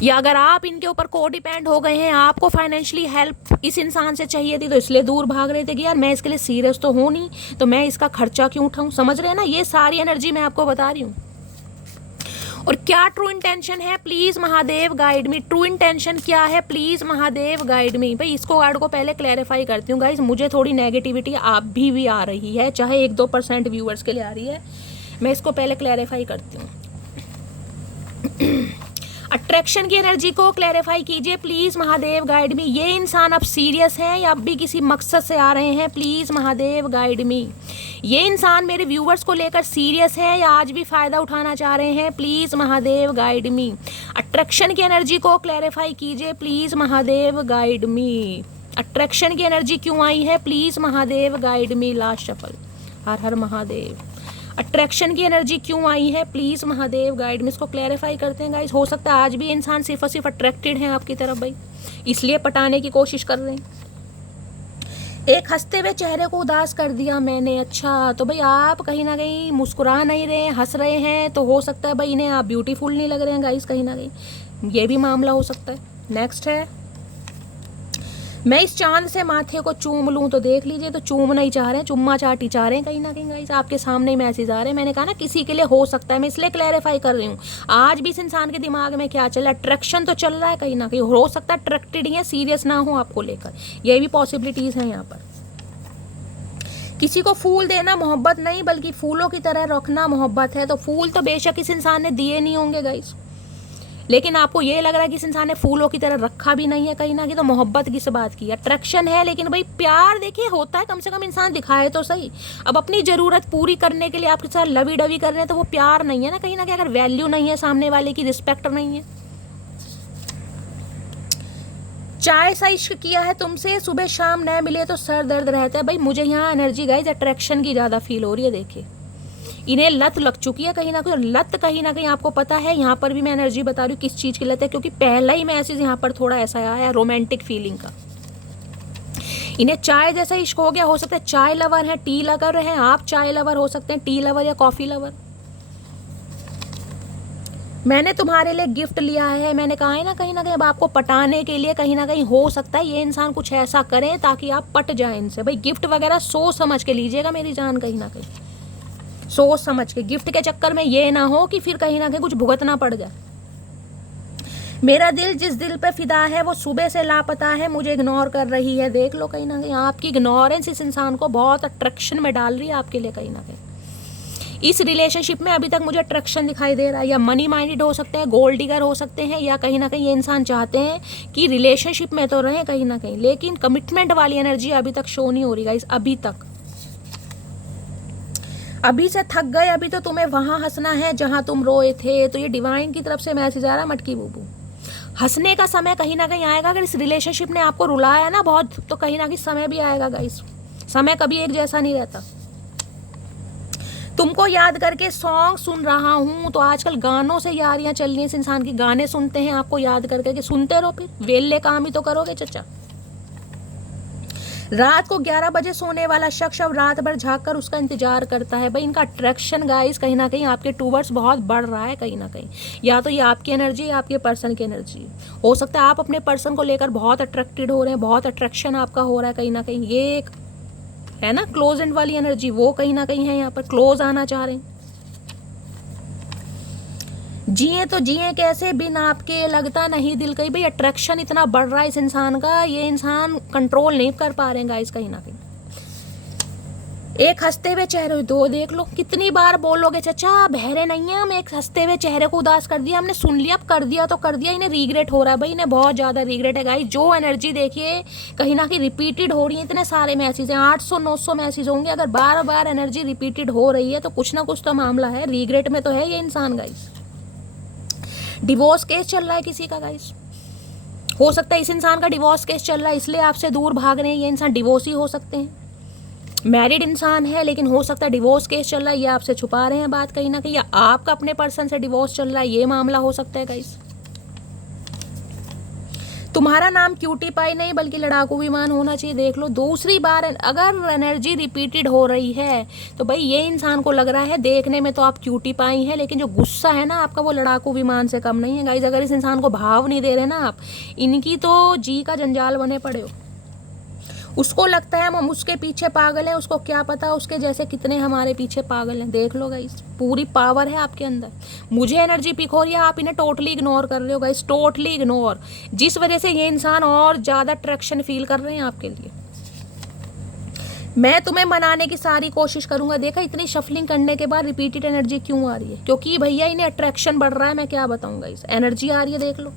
या अगर आप इनके ऊपर को डिपेंड हो गए हैं, आपको फाइनेंशियली हेल्प इस इंसान से चाहिए थी तो इसलिए दूर भाग रहे थे कि यार मैं इसके लिए सीरियस तो हूँ नहीं, तो मैं इसका खर्चा क्यों उठाऊँ। समझ रहे हैं ना, ये सारी एनर्जी मैं आपको बता रही हूँ। और क्या ट्रू इंटेंशन है, please Mahadev guide me. True intention क्या है, प्लीज महादेव गाइड मी। भाई इसको गाइड को पहले क्लैरिफाई करती हूँ गाइज, मुझे थोड़ी नेगेटिविटी आप भी आ रही है, चाहे 1-2% व्यूअर्स के लिए आ रही है, मैं इसको पहले क्लैरिफाई करती हूँ। अट्रैक्शन की एनर्जी को क्लैरिफाई कीजिए प्लीज महादेव गाइड मी। ये इंसान अब सीरियस हैं या अब भी किसी मकसद से आ रहे हैं, प्लीज महादेव गाइड मी। ये इंसान मेरे व्यूवर्स को लेकर सीरियस है या आज भी फायदा उठाना चाह रहे हैं, please Mahadev guide me. Attraction की एनर्जी को क्लैरिफाई कीजिए please Mahadev guide me. Attraction की एनर्जी क्यों आई है, please Mahadev guide me. Last shuffle, Har Har Mahadev. Attraction की एनर्जी क्यों आई है, प्लीज महादेव गाइड में। इसको क्लैरिफाई करते हैं गाइस। हो सकता है आज भी इंसान सिर्फ और सिर्फ अट्रैक्टेड है आपकी तरफ भाई, इसलिए पटाने की कोशिश कर रहे हैं। एक हंसते हुए चेहरे को उदास कर दिया मैंने, अच्छा तो भाई आप कहीं ना कहीं मुस्कुरा नहीं रहे हैं, हंस रहे हैं, तो हो सकता है भाई इन्हें आप ब्यूटीफुल नहीं लग रहे हैं गाइस, कहीं ना कहीं ये भी मामला हो सकता है। नेक्स्ट है, मैं इस चांद से माथे को चूम लूं, तो देख लीजिए तो चूम नहीं चाह रहे हैं, चुम्मा चाटी चाह रहे हैं कहीं ना कहीं गाइस। आपके सामने ही मैसेज आ रहे हैं, मैंने कहा ना किसी के लिए हो सकता है, मैं इसलिए क्लैरिफाई कर रही हूँ। आज भी इस इंसान के दिमाग में क्या चल रहा है, अट्रैक्शन तो चल रहा है कहीं ना कहीं, हो सकता है अट्रैक्टेड ही है, सीरियस ना हो आपको लेकर, ये भी पॉसिबिलिटीज हैं यहाँ पर। किसी को फूल देना मोहब्बत नहीं बल्कि फूलों की तरह रखना मोहब्बत है, तो फूल तो बेशक इस इंसान ने दिए नहीं होंगे गाइस, लेकिन आपको ये लग रहा है कि इस इंसान ने फूलों की तरह रखा भी नहीं है कहीं ना कहीं, तो मोहब्बत किस बात की। अट्रैक्शन है लेकिन भाई प्यार देखिए होता है, कम से कम इंसान दिखाए तो सही। अब अपनी ज़रूरत पूरी करने के लिए आपके साथ लवी डवी कर रहे हैं तो वो प्यार नहीं है ना कहीं ना कहीं, अगर वैल्यू नहीं है, सामने वाले की रिस्पेक्ट नहीं है। चाय सा इश्क किया है तुमसे, सुबह शाम न मिले तो सर दर्द रहता है। भाई मुझे यहाँ एनर्जी गाइज अट्रैक्शन की ज़्यादा फील हो रही है, देखिए इन्हें लत लग चुकी है कहीं ना कहीं, और लत कहीं ना कहीं आपको पता है, यहाँ पर भी मैं एनर्जी बता रही हूँ किस चीज़ की लत है, क्योंकि पहला ही मैसेज यहाँ पर थोड़ा ऐसा आया रोमांटिक फीलिंग का। इन्हें चाय जैसा इश्क हो गया, हो सकता है चाय लवर है, टी लवर है, आप चाय लवर हो सकते हैं, टी लवर या कॉफी लवर। मैंने तुम्हारे लिए गिफ्ट लिया है, मैंने कहा है ना कहीं अब आपको पटाने के लिए कहीं ना कहीं हो सकता है ये इंसान कुछ ऐसा करें ताकि आप पट जाएं इनसे। भाई गिफ्ट वगैरह सोच समझ के लीजिएगा मेरी जान, कहीं ना कहीं सोच समझ के। गिफ्ट के चक्कर में ये ना हो कि फिर कहीं ना कहीं कुछ भुगतना पड़ जाए। मेरा दिल जिस दिल पे फिदा है वो सुबह से लापता है, मुझे इग्नोर कर रही है। देख लो कहीं ना कहीं आपकी इग्नोरेंस इस इंसान को बहुत अट्रैक्शन में डाल रही है आपके लिए। कहीं ना कहीं इस रिलेशनशिप में अभी तक मुझे अट्रैक्शन दिखाई दे रहा है। या मनी माइंडेड हो सकते हैं, गोल्ड डिगर हो सकते हैं, या कहीं ना कहीं ये इंसान चाहते हैं कि रिलेशनशिप में तो रहें कहीं ना कहीं, लेकिन कमिटमेंट वाली एनर्जी अभी तक शो नहीं हो रही गाइस। अभी तक, अभी से थक गए, अभी तो तुम्हें वहां हंसना है जहां तुम रोए थे। तो ये डिवाइन की तरफ से मैसेज आ रहा है, मटकी बूबू हंसने का समय कहीं ना कहीं आएगा। अगर इस रिलेशनशिप ने आपको रुलाया ना बहुत, तो कहीं ना कहीं समय भी आएगा गाइस। समय कभी एक जैसा नहीं रहता। तुमको याद करके सॉन्ग सुन रहा हूँ। तो आजकल गानों से यारियां चल रही हैं इस इंसान की, गाने सुनते हैं आपको याद करके कि सुनते रहो, फिर वेले काम ही तो करोगे चचा। रात को 11 बजे सोने वाला शख्स अब रात भर झाँक कर उसका इंतजार करता है। भाई इनका अट्रैक्शन गाइस कहीं ना कहीं आपके टूवर्ड्स बहुत बढ़ रहा है कहीं ना कहीं। या तो ये आपकी एनर्जी या आपके पर्सन की एनर्जी हो सकता है। आप अपने पर्सन को लेकर बहुत अट्रैक्टेड हो रहे हैं, बहुत अट्रैक्शन आपका हो रहा है कहीं ना कहीं। ये एक है ना क्लोज एंड वाली एनर्जी, वो कहीं ना कहीं है यहाँ पर, क्लोज आना चाह रहे हैं। जिए तो जिए कैसे बिन आपके, लगता नहीं दिल कहीं। भाई अट्रैक्शन इतना बढ़ रहा है इस इंसान का, ये इंसान कंट्रोल नहीं कर पा रहे हैं गाइस कहीं ना कहीं। एक हंसते हुए चेहरे, दो देख लो कितनी बार बोलोगे चचा बहरे नहीं है हम। एक हंसते हुए चेहरे को उदास कर दिया हमने, सुन लिया, अब कर दिया तो कर दिया। इन्हें रिग्रेट हो रहा है भाई, इन्हें बहुत ज़्यादा रिग्रेट है गाइस। जो एनर्जी देखिए कहीं ना कहीं रिपीटेड हो रही है, इतने सारे मैसेज हैं, 800-900 मैसेज होंगे। अगर बार बार एनर्जी रिपीटेड हो रही है तो कुछ ना कुछ तो मामला है, रिग्रेट में तो है ये इंसान गाइस। डिवोर्स केस चल रहा है किसी का गाइस, हो सकता है इस इंसान का डिवोर्स केस चल रहा है इसलिए आपसे दूर भाग रहे हैं। ये इंसान डिवोर्सी हो सकते हैं, मैरिड इंसान है लेकिन हो सकता है डिवोर्स केस चल रहा है, ये आपसे छुपा रहे हैं बात कहीं ना कहीं। या आपका अपने पर्सन से डिवोर्स चल रहा है, ये मामला हो सकता है गाइस। तुम्हारा नाम क्यूटी पाई नहीं बल्कि लड़ाकू विमान होना चाहिए। देख लो दूसरी बार अगर एनर्जी रिपीटेड हो रही है तो भाई ये इंसान को लग रहा है देखने में तो आप क्यूटी पाई हैं, लेकिन जो गुस्सा है ना आपका वो लड़ाकू विमान से कम नहीं है गाइस। अगर इस इंसान को भाव नहीं दे रहे ना आप, इनकी तो जी का जंजाल बने पड़े हो। उसको लगता है हम उसके पीछे पागल हैं, उसको क्या पता उसके जैसे कितने हमारे पीछे पागल हैं। देख लो गाइस, पूरी पावर है आपके अंदर। मुझे एनर्जी पिक हो रही है, आप इन्हें टोटली इग्नोर कर रहे हो गाइस, टोटली इग्नोर, जिस वजह से ये इंसान और ज़्यादा अट्रैक्शन फील कर रहे हैं आपके लिए। मैं तुम्हें मनाने की सारी कोशिश करूंगा। देखा इतनी शफलिंग करने के बाद रिपीटेड एनर्जी क्यों आ रही है, क्योंकि भैया इन्हें अट्रैक्शन बढ़ रहा है। मैं क्या बताऊंगा, इस एनर्जी आ रही है देख लो।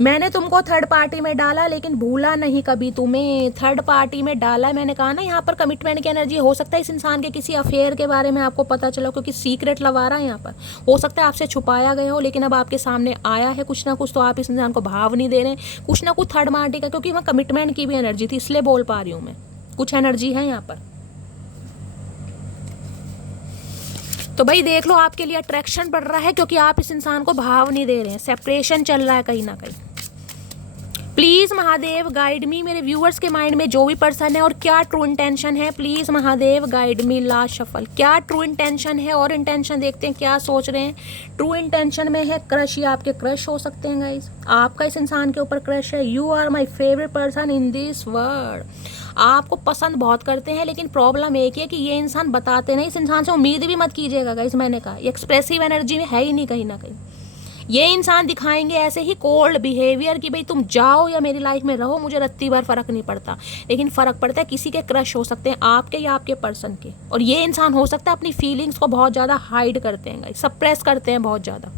मैंने तुमको थर्ड पार्टी में डाला लेकिन भूला नहीं कभी तुम्हें। थर्ड पार्टी में डाला है, मैंने कहा ना यहाँ पर कमिटमेंट की एनर्जी। हो सकता है इस इंसान के किसी अफेयर के बारे में आपको पता चला, क्योंकि सीक्रेट लगा रहा है यहाँ पर। हो सकता है आपसे छुपाया गया हो लेकिन अब आपके सामने आया है कुछ ना कुछ, तो आप इस इंसान को भाव नहीं दे रहे हैं। कुछ ना कुछ थर्ड पार्टी का, क्योंकि वहाँ कमिटमेंट की भी एनर्जी थी इसलिए बोल पा रही हूँ मैं, कुछ एनर्जी है यहाँ पर। तो भाई देख लो आपके लिए अट्रैक्शन बढ़ रहा है क्योंकि आप इस इंसान को भाव नहीं दे रहे हैं, सेपरेशन चल रहा है कहीं ना कहीं। प्लीज़ महादेव गाइड मी, मेरे व्यूअर्स के माइंड में जो भी पर्सन है और क्या ट्रू इंटेंशन है, please Mahadev guide me. Last shuffle, क्या ट्रू इंटेंशन है और इंटेंशन देखते हैं क्या सोच रहे हैं। ट्रू इंटेंशन में है क्रश, या आपके क्रश हो सकते हैं गाइस, आपका इस इंसान के ऊपर क्रश है। You are my favourite person in this world, आपको पसंद बहुत करते हैं, लेकिन प्रॉब्लम एक है कि ये इंसान बताते नहीं। इस इंसान से उम्मीद भी मत कीजिएगा गाइस, मैंने कहा एक्सप्रेसिव एनर्जी में है ही नहीं कहीं ना कहीं। ये इंसान दिखाएंगे ऐसे ही कोल्ड बिहेवियर कि भाई तुम जाओ या मेरी लाइफ में रहो, मुझे रत्ती भर फर्क नहीं पड़ता। लेकिन फर्क पड़ता है किसी के क्रश हो सकते हैं, आपके या आपके पर्सन के। और ये इंसान हो सकता है अपनी फीलिंग्स को बहुत ज़्यादा हाइड करते हैं गाइस, सप्रेस करते हैं बहुत ज़्यादा।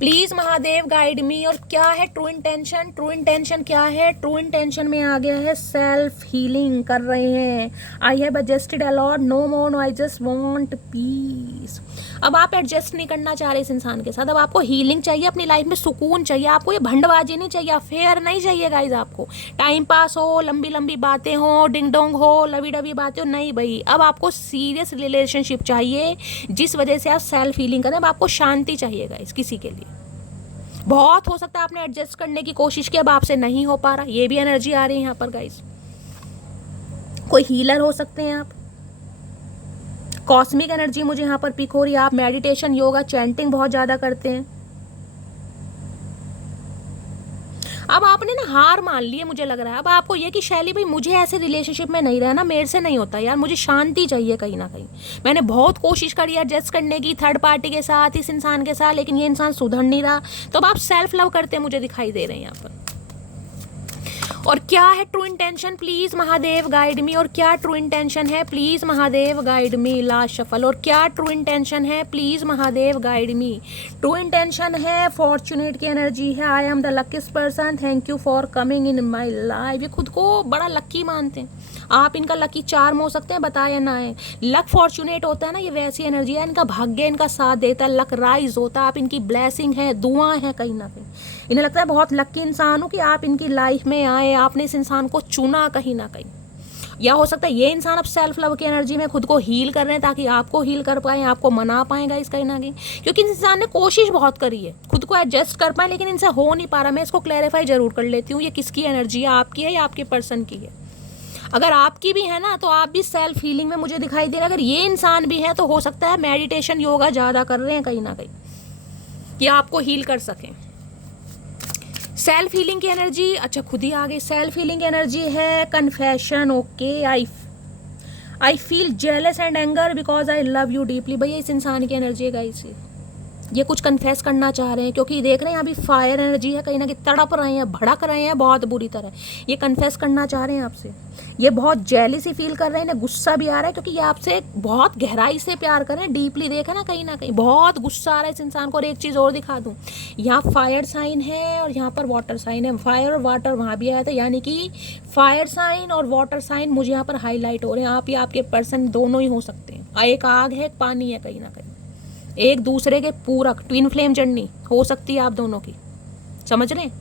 प्लीज़ महादेव गाइड मी। और क्या है ट्रू इंटेंशन, ट्रू इंटेंशन क्या है। ट्रू इंटेंशन में आ गया है सेल्फ हीलिंग कर रहे हैं। I have adjusted a lot, no more, no, I just want peace. अब आप एडजस्ट नहीं करना चाह रहे इस इंसान के साथ, अब आपको हीलिंग चाहिए, अपनी लाइफ में सुकून चाहिए। आपको ये भंडबाजी नहीं चाहिए, अफेयर नहीं चाहिए गाइज, आपको टाइम पास हो, लंबी लंबी बातें हो, डिंग डोंग हो, लवी डवी बातें हो, नहीं भाई। अब आपको सीरियस रिलेशनशिप चाहिए जिस वजह से आप सेल्फ हीलिंग करें। अब आपको शांति चाहिए गाइज किसी के लिए, बहुत हो सकता है आपने एडजस्ट करने की कोशिश की, अब आपसे नहीं हो पा रहा, ये भी एनर्जी आ रही है यहाँ पर गाइस। कोई हीलर हो सकते हैं आप, कॉस्मिक एनर्जी मुझे यहाँ पर पिक हो रही है। आप मेडिटेशन, योगा, चैंटिंग बहुत ज़्यादा करते हैं। अब आपने ना हार मान ली है मुझे लग रहा है। अब आपको ये कि शैली भाई मुझे ऐसे रिलेशनशिप में नहीं रहना, मेरे से नहीं होता यार, मुझे शांति चाहिए कहीं ना कहीं। मैंने बहुत कोशिश करी एडजस्ट करने की थर्ड पार्टी के साथ, इस इंसान के साथ, लेकिन ये इंसान सुधर नहीं रहा। तो अब आप सेल्फ लव करते मुझे दिखाई दे रहे हैं यहाँ पर। और क्या है true intention, please Mahadev guide मी। और क्या ट्रू इंटेंशन है, please Mahadev guide me. Last shuffle. और क्या ट्रू इंटेंशन है, please Mahadev guide me. True intention है फॉर्चुनेट की एनर्जी है। I am the luckiest person, thank you for coming in my life. ये खुद को बड़ा लकी मानते हैं। आप इनका लकी चार्म हो सकते हैं, बताया ना है। लक फॉर्चुनेट होता है ना, ये वैसी एनर्जी है। इनका भाग्य इनका साथ देता है, लक राइज होता है। आप इनकी ब्लेसिंग है, दुआ है कहीं ना कहीं। इन्हें लगता है बहुत लकी इंसान हो कि आप इनकी लाइफ में आए, आपने इस इंसान को चुना कहीं ना कहीं। या हो सकता है ये इंसान अब सेल्फ लव की एनर्जी में खुद को हील कर रहे हैं ताकि आपको हील कर पाए, आपको मना पाएगा इस कहीं ना कहीं। क्योंकि इस इंसान ने कोशिश बहुत करी है खुद को एडजस्ट कर पाए, लेकिन इनसे हो नहीं पा रहा। मैं इसको क्लैरिफाई जरूर कर लेती हूँ, ये किसकी एनर्जी है, आपकी है या आपके पर्सन की है। अगर आपकी भी है ना तो आप भी सेल्फ हीलिंग में मुझे दिखाई दे रहा है। अगर ये इंसान भी है तो हो सकता है मेडिटेशन, योगा ज़्यादा कर रहे हैं कहीं ना कहीं, कि आपको हील कर सकें। सेल्फ हीलिंग की एनर्जी, अच्छा खुद ही आ गई। सेल्फ हीलिंग एनर्जी है confession. Okay, I feel jealous and anger because I love you deeply. भैया इस इंसान की एनर्जी है गाइस, ये कुछ कन्फेस करना चाह रहे हैं, क्योंकि देख रहे हैं अभी फायर एनर्जी है, कहीं ना कहीं तड़प रहे हैं, भड़क रहे हैं बहुत बुरी तरह। ये कन्फेस करना चाह रहे हैं आपसे। ये बहुत जेलसी फील कर रहे हैं, इन्हें गुस्सा भी आ रहा है, क्योंकि ये आपसे बहुत गहराई से प्यार कर रहे हैं, डीपली देखे ना कहीं बहुत गुस्सा आ रहा है इस इंसान को। और एक चीज़ और दिखा दूँ, यहाँ फायर साइन है और यहाँ पर वाटर साइन है। फायर और वाटर वहाँ भी आया था, यानी कि फायर साइन और वाटर साइन मुझे यहाँ पर हाईलाइट हो रहे हैं। आप या आपके पर्सन दोनों ही हो सकते हैं। एक आग है, एक पानी है, कहीं ना कहीं एक दूसरे के पूरक ट्विन फ्लेम जर्नी हो सकती है आप दोनों की। समझ रहे हैं,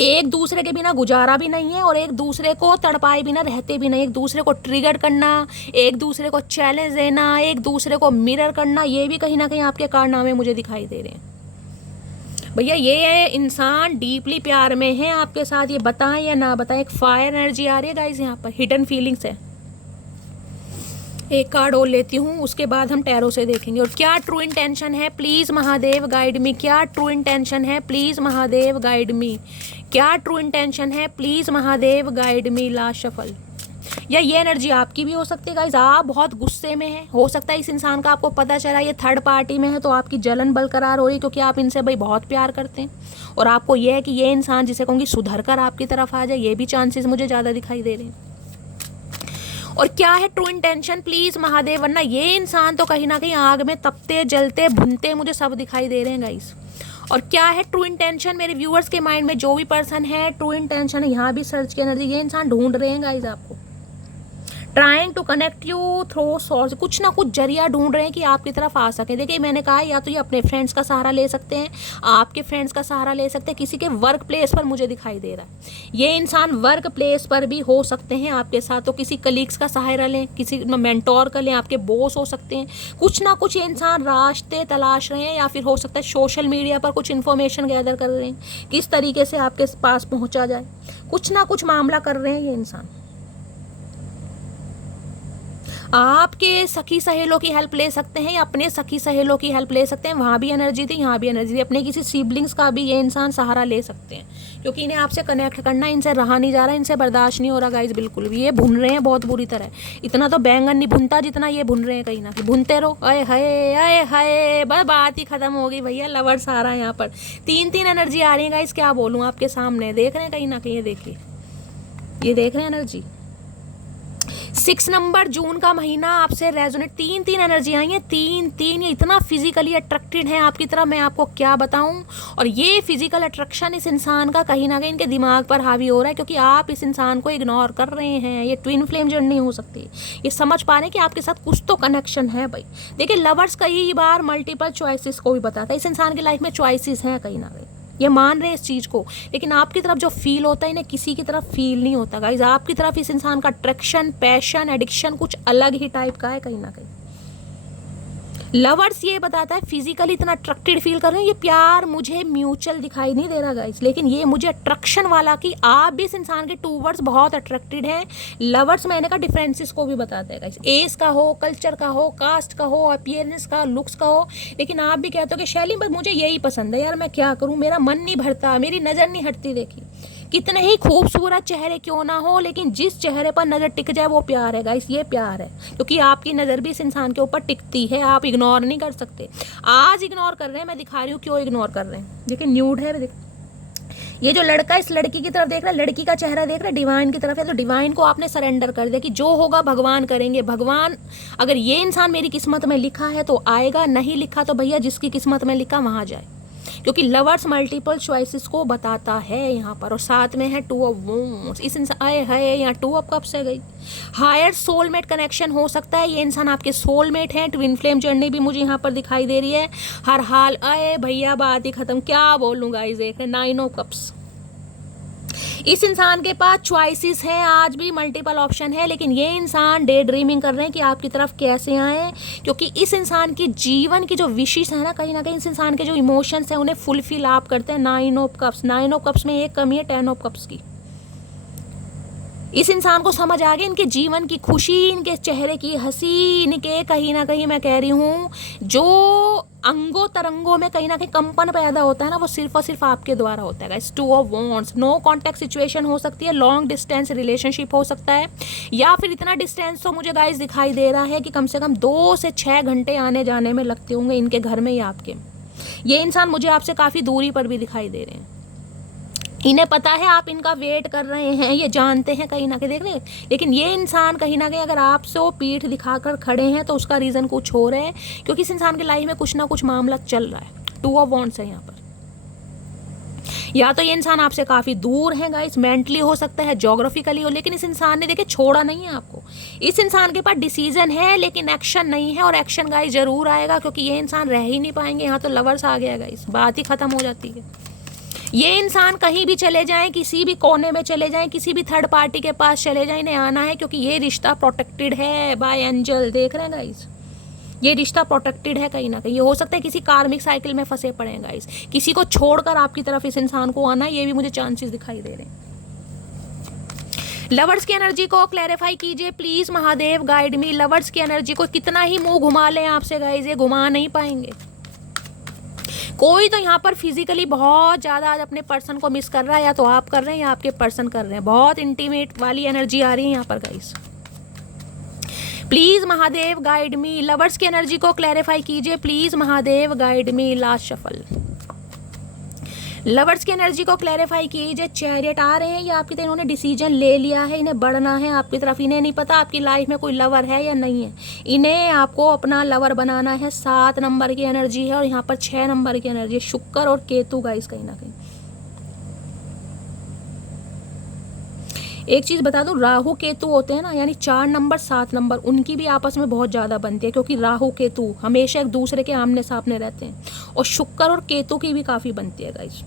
एक दूसरे के बिना गुजारा भी नहीं है और एक दूसरे को तड़पाए बिना रहते भी नहीं। एक दूसरे को ट्रिगर करना, एक दूसरे को चैलेंज देना, एक दूसरे को मिरर करना, ये भी कहीं ना कहीं आपके कारनामे मुझे दिखाई दे रहे हैं। भैया ये इंसान डीपली प्यार में है आपके साथ, ये बताएं या ना बताएं। एक फायर एनर्जी आ रही है गाइस यहाँ पर, हिडन फीलिंग्स है। एक कार्ड और लेती हूँ, उसके बाद हम टैरो से देखेंगे। और क्या ट्रू इंटेंशन है, प्लीज महादेव गाइड मी। क्या ट्रू इंटेंशन है, प्लीज महादेव गाइड मी। क्या ट्रू इंटेंशन है, please Mahadev guide me. Last shuffle. या ये एनर्जी आपकी भी हो सकती है गाइस, आप बहुत गुस्से में हैं। हो सकता है इस इंसान का आपको पता चला ये थर्ड पार्टी में है, तो आपकी जलन बरकरार हो रही, क्योंकि आप इनसे भाई बहुत प्यार करते हैं। और आपको ये है कि ये इंसान जिसे कहूँगी सुधर कर आपकी तरफ आ जाए, ये भी चांसेस मुझे ज़्यादा दिखाई दे रहे हैं। और क्या है ट्रू इंटेंशन, प्लीज महादेव, वरना ये इंसान तो कहीं ना कहीं आग में तपते जलते भुनते मुझे सब दिखाई दे रहे हैं गाइस। और क्या है ट्रू इंटेंशन मेरे व्यूअर्स के माइंड में, जो भी पर्सन है ट्रू इंटेंशन है। यहाँ भी सर्च की एनर्जी, ये इंसान ढूंढ रहे हैं गाइस आपको, trying to connect you through source, कुछ ना कुछ जरिया ढूंढ रहे हैं कि आपकी तरफ आ सके। देखिए मैंने कहा या तो ये अपने फ्रेंड्स का सहारा ले सकते हैं, आपके फ्रेंड्स का सहारा ले सकते हैं, किसी के वर्क प्लेस पर मुझे दिखाई दे रहा है ये इंसान वर्क प्लेस पर भी हो सकते हैं आपके साथ। तो किसी कलीग्स का सहारा लें, किसी मेंटोर का लें, आपके बॉस हो सकते हैं। कुछ ना कुछ ये इंसान रास्ते तलाश रहे हैं, या फिर हो सकता है सोशल मीडिया पर कुछ इन्फॉर्मेशन गैदर कर रहे हैं किस तरीके से आपके पास पहुँचा जाए। कुछ ना कुछ मामला कर रहे हैं ये इंसान। आपके सखी सहेलों की हेल्प ले सकते हैं या अपने सखी सहेलों की हेल्प ले सकते हैं। वहाँ भी एनर्जी थी, यहाँ भी एनर्जी थी। अपने किसी सिबलिंग्स का भी ये इंसान सहारा ले सकते हैं, क्योंकि इन्हें आपसे कनेक्ट करना, इनसे रहा नहीं जा रहा, इनसे बर्दाश्त नहीं हो रहा गाइस बिल्कुल भी। ये भुन रहे हैं बहुत बुरी तरह। इतना तो बैंगन नहीं भुनता जितना ये भुन रहे हैं कहीं ना कहीं। भुनते रहो, अय हाय बस बात ही खत्म हो गई भैया। लवर्स आ रहा है यहाँ पर, तीन एनर्जी आ रही है गाइस, क्या बोलूँ आपके सामने। देख रहे हैं कहीं ना कहीं, ये देखिए, ये देख रहे हैं एनर्जी। 6 नंबर जून का महीना आपसे रेजोनेट, तीन एनर्जी आई है, तीन। ये इतना फिजिकली अट्रैक्टेड है आपकी तरफ, मैं आपको क्या बताऊं। और ये फिजिकल अट्रैक्शन इस इंसान का कहीं ना कहीं इनके दिमाग पर हावी हो रहा है, क्योंकि आप इस इंसान को इग्नोर कर रहे हैं। ये ट्विन फ्लेम जर्नी हो सकती है। ये समझ पा रहे हैं कि आपके साथ कुछ तो कनेक्शन है भाई। देखिए लवर्स कई बार मल्टीपल चॉइसेस को भी बताता है, इस इंसान की लाइफ में चॉइसेस हैं कहीं ना कहीं, ये मान रहे हैं इस चीज़ को। लेकिन आपकी तरफ जो फील होता है इन्हें किसी की तरफ फील नहीं होता गाइज। आपकी तरफ इस इंसान का अट्रैक्शन, पैशन, एडिक्शन कुछ अलग ही टाइप का है कहीं ना कहीं। लवर्स ये बताता है फिजिकली इतना अट्रैक्टेड फील कर रहे हैं, ये प्यार मुझे म्यूचुअल दिखाई नहीं दे रहा गाइस, लेकिन ये मुझे अट्रैक्शन वाला कि आप भी इस इंसान के टूवर्ड्स बहुत अट्रैक्टेड हैं। लवर्स मैंने कहा डिफरेंसेस को भी बताते हैं गाइस, एज का हो, कल्चर का हो, कास्ट का हो, अपीयरेंस का, लुक्स का हो, लेकिन आप भी कहते हो कि शैली बस मुझे यही पसंद है यार, मैं क्या करूँ, मेरा मन नहीं भरता, मेरी नज़र नहीं हटती। देखिए कितने ही खूबसूरत चेहरे क्यों ना हो, लेकिन जिस चेहरे पर नज़र टिक जाए वो प्यार है गाइस, ये प्यार है, क्योंकि आपकी नज़र भी इस इंसान के ऊपर टिकती है, आप इग्नोर नहीं कर सकते। आज इग्नोर कर रहे हैं, मैं दिखा रही हूँ क्यों इग्नोर कर रहे हैं। देखिए न्यूड है, देख ये जो लड़का इस लड़की की तरफ देख रहा है, लड़की का चेहरा देख रहा है, डिवाइन की तरफ है, तो डिवाइन को आपने सरेंडर कर दिया कि जो होगा भगवान करेंगे। भगवान अगर ये इंसान मेरी किस्मत में लिखा है तो आएगा, नहीं लिखा तो भैया जिसकी किस्मत में लिखा वहाँ जाए, क्योंकि लवर्स मल्टीपल चॉइसेस को बताता है यहाँ पर। और साथ में है टू ऑफ वॉन्ड्स, इस इंसान आए है यहाँ टू ऑफ कप्स है गई। हायर सोलमेट कनेक्शन हो सकता है, ये इंसान आपके सोलमेट हैं। ट्विन फ्लेम जर्नी भी मुझे यहाँ पर दिखाई दे रही है। हर हाल आए भैया, बात ही खत्म, क्या बोलूँगा इस देख रहे 9 ऑफ कप्स। इस इंसान के पास चॉइसेस हैं, आज भी मल्टीपल ऑप्शन है, लेकिन ये इंसान डे ड्रीमिंग कर रहे हैं कि आपकी तरफ कैसे आए, क्योंकि इस इंसान की जीवन की जो विशेष है ना कहीं इस इंसान के जो इमोशंस हैं उन्हें फुलफिल आप करते हैं। 9 ऑफ कप्स, 9 ऑफ कप्स में एक कमी है 10 ऑफ कप्स की। इस इंसान को समझ आ गया इनके जीवन की खुशी, इनके चेहरे की हंसी, इनके कहीं ना कहीं मैं कह रही हूँ जो अंगों तरंगों में कहीं ना कहीं कंपन पैदा होता है ना, वो सिर्फ और सिर्फ आपके द्वारा होता है guys. 2 of wands, no contact situation हो सकती है, लॉन्ग डिस्टेंस रिलेशनशिप हो सकता है, या फिर इतना डिस्टेंस तो मुझे गाइस दिखाई दे रहा है कि कम से कम 2 से 6 घंटे आने जाने में लगते होंगे इनके घर में या आपके। ये इंसान मुझे आपसे काफ़ी दूरी पर भी दिखाई दे रहे हैं। इन्हें पता है आप इनका वेट कर रहे हैं, ये जानते हैं कहीं ना कहीं, देख रहे हैं, लेकिन ये इंसान कहीं ना कहीं अगर आपसे वो पीठ दिखाकर खड़े हैं तो उसका रीज़न कुछ हो रहा है, क्योंकि इस इंसान की लाइफ में कुछ ना कुछ मामला चल रहा है। 2 ऑफ वॉन्ड्स है यहाँ पर। या तो ये इंसान आपसे काफ़ी दूर है गाइस, मेंटली हो सकता है, ज्योग्राफिकली हो, लेकिन इस इंसान ने देखे छोड़ा नहीं है आपको। इस इंसान के पास डिसीजन है लेकिन एक्शन नहीं है, और एक्शन गाइस जरूर आएगा, क्योंकि ये इंसान रह ही नहीं पाएंगे। यहाँ तो लवर्स आ गया गाइस, बात ही खत्म हो जाती है। ये इंसान कहीं भी चले जाएं, किसी भी कोने में चले जाएं, किसी भी थर्ड पार्टी के पास चले जाएं, इन्हें आना है, क्योंकि ये रिश्ता प्रोटेक्टेड है बाय एंजल। देख रहे हैं गाइस, ये रिश्ता प्रोटेक्टेड है कहीं ना कहीं। ये हो सकता है किसी कार्मिक साइकिल में फंसे पड़े हैं गाइस, किसी को छोड़कर आपकी तरफ इस इंसान को आना, ये भी मुझे चांसेस दिखाई दे रहे हैं। लवर्स की एनर्जी को क्लैरिफाई कीजिए please Mahadev, guide me. Lovers की एनर्जी को कितना ही मुंह घुमा लें आपसे गाइस, ये घुमा नहीं पाएंगे। कोई तो यहाँ पर फिजिकली बहुत ज़्यादा आज अपने पर्सन को मिस कर रहा है, या तो आप कर रहे हैं या आपके पर्सन कर रहे हैं। बहुत इंटीमेट वाली एनर्जी आ रही है यहाँ पर guys. Please Mahadev guide me, lovers की एनर्जी को क्लैरिफाई कीजिए please Mahadev, guide me. Last shuffle, lovers की एनर्जी को क्लैरिफाई कीजिए। चैरियट आ रहे हैं, या आपकी तरफ इन्होंने डिसीजन ले लिया है, इन्हें बढ़ना है आपकी तरफ। इन्हें नहीं पता आपकी लाइफ में कोई लवर है या नहीं है, इन्हें आपको अपना लवर बनाना है। 7 नंबर की एनर्जी है, और यहाँ पर 6 नंबर की एनर्जी है, शुक्र और केतु गाइस। कहीं ना कहीं एक चीज़ बता दूं, राहु केतु होते हैं ना, यानी 4 नंबर 7 नंबर, उनकी भी आपस में बहुत ज़्यादा बनती है, क्योंकि राहु केतु हमेशा एक दूसरे के आमने सामने रहते हैं। और शुक्र और केतु की भी काफ़ी बनती है गाइस,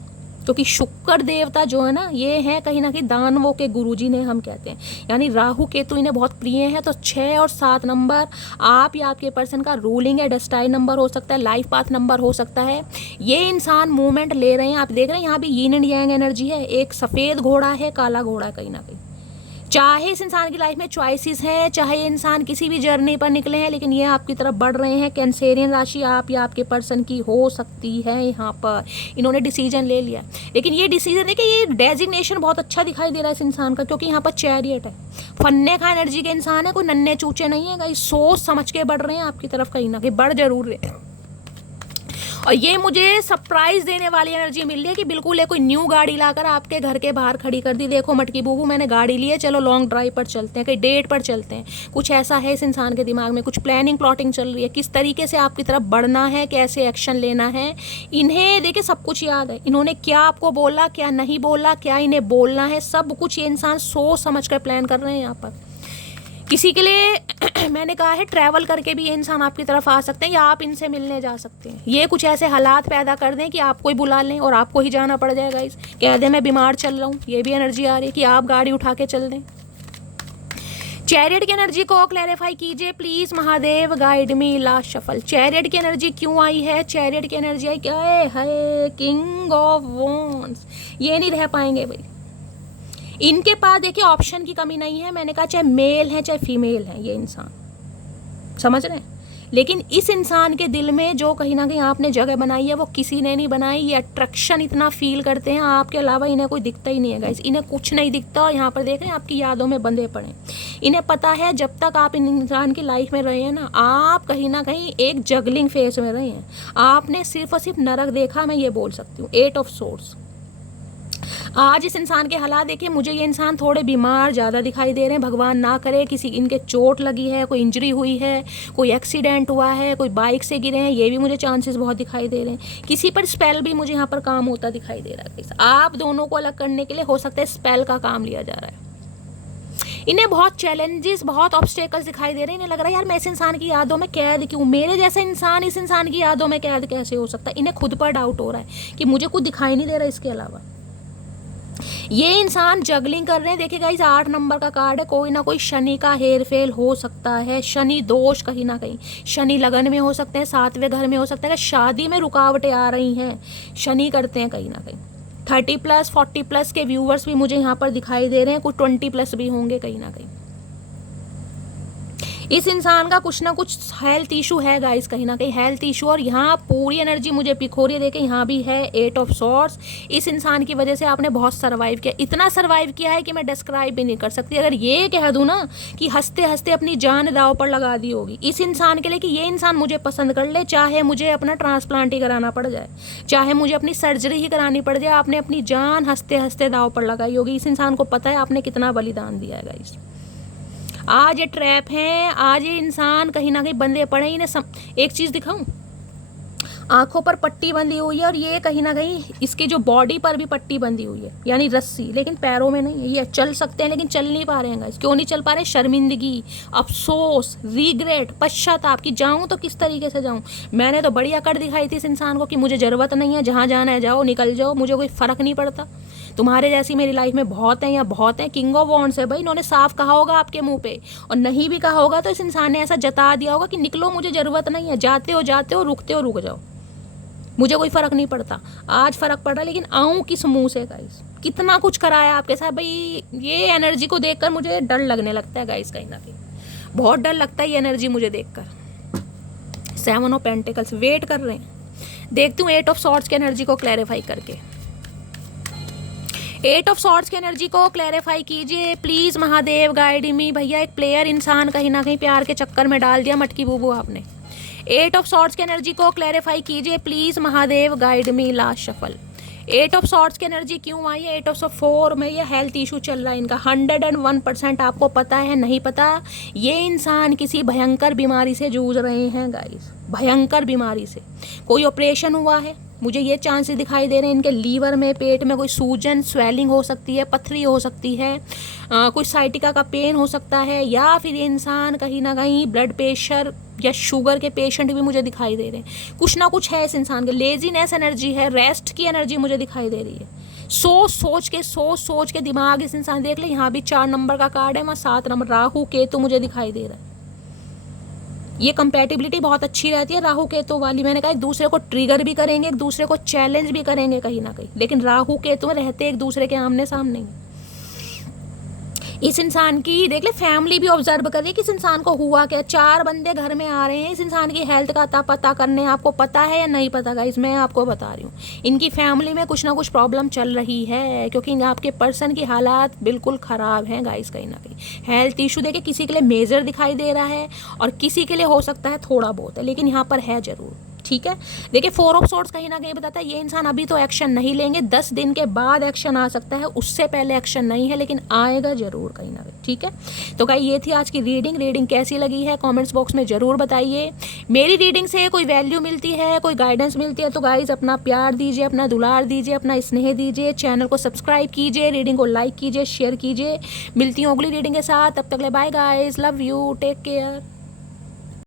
क्योंकि शुक्र देवता जो है ना, ये है कहीं ना कहीं दानवों के गुरुजी ने हम कहते हैं, यानी राहु केतु इन्हें बहुत प्रिय है। तो 6 और 7 नंबर आप या आपके पर्सन का रूलिंग है, डेस्टाइन नंबर हो सकता है, लाइफ पाथ नंबर हो सकता है। ये इंसान मूवमेंट ले रहे हैं, आप देख रहे हैं यहाँ भी यीन एंड यांग एनर्जी है, एक सफ़ेद घोड़ा है, काला घोड़ा है कहीं ना कहीं। चाहे इस इंसान की लाइफ में चॉइसेस हैं, चाहे ये इंसान किसी भी जर्नी पर निकले हैं, लेकिन ये आपकी तरफ बढ़ रहे हैं। कैंसेरियन राशि आप या आपके पर्सन की हो सकती है। यहाँ पर इन्होंने डिसीजन ले लिया, लेकिन ये डिसीजन है कि ये डेजिग्नेशन बहुत अच्छा दिखाई दे रहा है इस इंसान का, क्योंकि यहाँ पर चैरियट है, फन्ने का एनर्जी के इंसान है, कोई नन्हे चूचे नहीं है गाइस। सोच समझ के बढ़ रहे हैं आपकी तरफ, कहीं ना कहीं बढ़ जरूर रहे हैं। और ये मुझे सरप्राइज देने वाली एनर्जी मिल रही है कि बिल्कुल ये कोई न्यू गाड़ी लाकर आपके घर के बाहर खड़ी कर दी। देखो मटकी बूबू, मैंने गाड़ी ली है, चलो लॉन्ग ड्राइव पर चलते हैं, कहीं डेट पर चलते हैं। कुछ ऐसा है इस इंसान के दिमाग में, कुछ प्लानिंग प्लॉटिंग चल रही है, किस तरीके से आपकी तरफ बढ़ना है, कैसे एक्शन लेना है। इन्हें देखिए सब कुछ याद है, इन्होंने क्या आपको बोला, क्या नहीं बोला, क्या इन्हें बोलना है, सब कुछ ये इंसान सोच समझ कर प्लान कर रहे हैं। यहाँ पर किसी के लिए मैंने कहा है ट्रैवल करके भी ये इंसान आपकी तरफ आ सकते हैं, या आप इनसे मिलने जा सकते हैं। ये कुछ ऐसे हालात पैदा कर दें कि आपको ही बुला लें और आपको ही जाना पड़ जाएगा। इस कह दें मैं बीमार चल रहा हूँ, ये भी एनर्जी आ रही है कि आप गाड़ी उठा के चल दें। चैरियट की एनर्जी को क्लैरिफाई कीजिए please Mahadev, guide me last shuffle. Chariot की एनर्जी क्यों आई है? चैरियट की एनर्जी आई क्या है? King of wands. ये नहीं रह पाएंगे भाई, इनके पास देखिए ऑप्शन की कमी नहीं है। मैंने कहा चाहे मेल है चाहे फीमेल है ये इंसान, समझ रहे हैं, लेकिन इस इंसान के दिल में जो कहीं ना कहीं आपने जगह बनाई है वो किसी ने नहीं बनाई। ये अट्रैक्शन इतना फील करते हैं आपके अलावा, इन्हें कोई दिखता ही नहीं है गाइस, इन्हें कुछ नहीं दिखता। और यहाँ पर देख रहे हैं आपकी यादों में बंधे पड़े। इन्हें पता है जब तक आप इन इंसान की लाइफ में रहे हैं ना, आप कहीं ना कहीं एक जगलिंग फेज में रहे हैं। आपने सिर्फ और सिर्फ नरक देखा, मैं ये बोल सकती हूँ। 8 ऑफ सोर्ड्स। आज इस इंसान के हालात देखिए, मुझे ये इंसान थोड़े बीमार ज़्यादा दिखाई दे रहे हैं। भगवान ना करे किसी इनके चोट लगी है, कोई इंजरी हुई है, कोई एक्सीडेंट हुआ है, कोई बाइक से गिरे हैं, ये भी मुझे चांसेस बहुत दिखाई दे रहे हैं। किसी पर स्पेल भी मुझे यहाँ पर काम होता दिखाई दे रहा है। आप दोनों को अलग करने के लिए हो सकता है स्पेल का काम लिया जा रहा है। इन्हें बहुत चैलेंजेस, बहुत ऑब्स्टेकल्स दिखाई दे रहे हैं। इन्हें लग रहा है यार मैं इस इंसान की यादों में कैद क्यों, मेरे जैसा इंसान इस इंसान की यादों में कैद कैसे हो सकता है। इन्हें खुद पर डाउट हो रहा है कि मुझे कुछ दिखाई नहीं दे रहा इसके अलावा। ये इंसान जगलिंग कर रहे हैं। देखिए गाइस 8 नंबर का कार्ड है, कोई ना कोई शनि का हेर फेर हो सकता है, शनि दोष कहीं ना कहीं, शनि लगन में हो सकते हैं, 7वें घर में हो सकता है, शादी में रुकावटें आ रही हैं, शनि करते हैं कहीं ना कहीं। 30+ 40+ के व्यूवर्स भी मुझे यहाँ पर दिखाई दे रहे हैं, कुछ 20+ भी होंगे कहीं ना कहीं। इस इंसान का कुछ ना कुछ हेल्थ इशू है गाइस, कहीं ना कहीं हेल्थ इशू। और यहाँ पूरी एनर्जी मुझे पिक हो रही है, देखें यहाँ भी है 8 ऑफ सॉर्ड्स। इस इंसान की वजह से आपने बहुत सर्वाइव किया, इतना सर्वाइव किया है कि मैं डिस्क्राइब भी नहीं कर सकती। अगर ये कह दूँ ना कि हंसते हंसते अपनी जान दाव पर लगा दी होगी इस इंसान के लिए, कि ये इंसान मुझे पसंद कर ले, चाहे मुझे अपना ट्रांसप्लांट ही कराना पड़ जाए, चाहे मुझे अपनी सर्जरी ही करानी पड़ जाए, आपने अपनी जान हंसते हंसते दाव पर लगाई होगी। इस इंसान को पता है आपने कितना बलिदान दिया है गाइस। आज ये ट्रैप है, आज ये इंसान कहीं ना कहीं बंधे पड़े। इन्हें एक चीज़ दिखाऊं, आंखों पर पट्टी बंधी हुई है और ये कहीं ना कहीं इसकी जो बॉडी पर भी पट्टी बंधी हुई है, यानी रस्सी, लेकिन पैरों में नहीं है। ये चल सकते हैं लेकिन चल नहीं पा रहे हैं गाइस। क्यों नहीं चल पा रहे? शर्मिंदगी, अफसोस, रिग्रेट, पश्चाताप कि जाऊँ तो किस तरीके से जाऊँ। मैंने तो बड़ी अकड़ दिखाई थी इस इंसान को कि मुझे ज़रूरत नहीं है, जहाँ जाना है जाओ, निकल जाओ, मुझे कोई फ़र्क नहीं पड़ता। तुम्हारे जैसी मेरी लाइफ में बहुत हैं या बहुत हैं। किंग ऑफ वॉन्ड्स है भाई, इन्होंने साफ कहा होगा आपके मुंह पे, और नहीं भी कहा होगा तो इस इंसान ने ऐसा जता दिया होगा कि निकलो, मुझे ज़रूरत नहीं है, जाते हो रुकते हो रुक जाओ, मुझे कोई फ़र्क नहीं पड़ता। आज फ़र्क पड़ रहा है लेकिन आऊँ किस मुंह से गाइस। कितना कुछ कराया आपके साथ भाई। ये एनर्जी को देखकर मुझे डर लगने लगता है गाइस, कहीं ना कहीं बहुत डर लगता है ये एनर्जी मुझे देखकर। 7 ऑफ पेंटिकल्स वेट कर रहे हैं, देखती हूँ 8 ऑफ सॉर्ड्स की एनर्जी को क्लैरिफाई करके। 8 ऑफ सॉर्ड्स की एनर्जी को क्लैरिफाई कीजिए प्लीज़ महादेव, गाइड मी। भैया एक प्लेयर इंसान कहीं ना कहीं प्यार के चक्कर में डाल दिया मटकी बूबू आपने। 8 ऑफ सॉर्ड्स की एनर्जी को क्लैरिफाई कीजिए please Mahadev, guide me last shuffle. 8 of swords की एनर्जी क्यों आई है? 8 ऑफ 4 में ये हेल्थ इशू चल रहा है इनका। 101% आपको पता है, नहीं पता, ये इंसान किसी भयंकर बीमारी से जूझ रहे हैं गाइस, भयंकर बीमारी से। कोई ऑपरेशन हुआ है, मुझे ये चांसेस दिखाई दे रहे हैं इनके लीवर में, पेट में कोई सूजन, स्वेलिंग हो सकती है, पथरी हो सकती है, कोई साइटिका का पेन हो सकता है, या फिर ये इंसान कहीं ना कहीं ब्लड प्रेशर या शुगर के पेशेंट भी मुझे दिखाई दे रहे हैं। कुछ ना कुछ है इस इंसान के। लेजीनेस एनर्जी है, रेस्ट की एनर्जी मुझे दिखाई दे रही है। सोच के दिमाग इस इंसान, देख ले यहाँ भी 4 नंबर का कार्ड है, वहाँ 7 नंबर राहु केतु मुझे दिखाई दे रहा है। ये कंपैटिबिलिटी बहुत अच्छी रहती है राहु केतु वाली। मैंने कहा एक दूसरे को ट्रिगर भी करेंगे, एक दूसरे को चैलेंज भी करेंगे कहीं ना कहीं, लेकिन राहु केतु में रहते एक दूसरे के आमने सामने। इस इंसान की देख ले फैमिली भी ऑब्जर्व कर रही है कि इस इंसान को हुआ क्या। 4 बंदे घर में आ रहे हैं इस इंसान की हेल्थ का पता करने। आपको पता है या नहीं पता गाइस, मैं आपको बता रही हूँ, इनकी फैमिली में कुछ ना कुछ प्रॉब्लम चल रही है, क्योंकि आपके पर्सन की हालात बिल्कुल ख़राब हैं गाइस। कहीं ना कहीं हेल्थ इशू देखिए किसी के लिए मेजर दिखाई दे रहा है और किसी के लिए हो सकता है थोड़ा बहुत है, लेकिन यहाँ पर है ज़रूर। ठीक है, देखिए 4 ऑफ सॉर्ड्स कहीं ना कहीं बताता है ये इंसान अभी तो एक्शन नहीं लेंगे, 10 दिन के बाद एक्शन आ सकता है, उससे पहले एक्शन नहीं है, लेकिन आएगा जरूर कहीं ना कहीं। ठीक है, तो गाइस ये थी आज की रीडिंग कैसी लगी है कमेंट्स बॉक्स में ज़रूर बताइए। मेरी रीडिंग से कोई वैल्यू मिलती है, कोई गाइडेंस मिलती है तो गाइस अपना प्यार दीजिए, अपना दुलार दीजिए, अपना स्नेह दीजिए, चैनल को सब्सक्राइब कीजिए, रीडिंग को लाइक कीजिए, शेयर कीजिए। मिलती हूँ अगली रीडिंग के साथ, तब तक ले bye guys, love you, take care.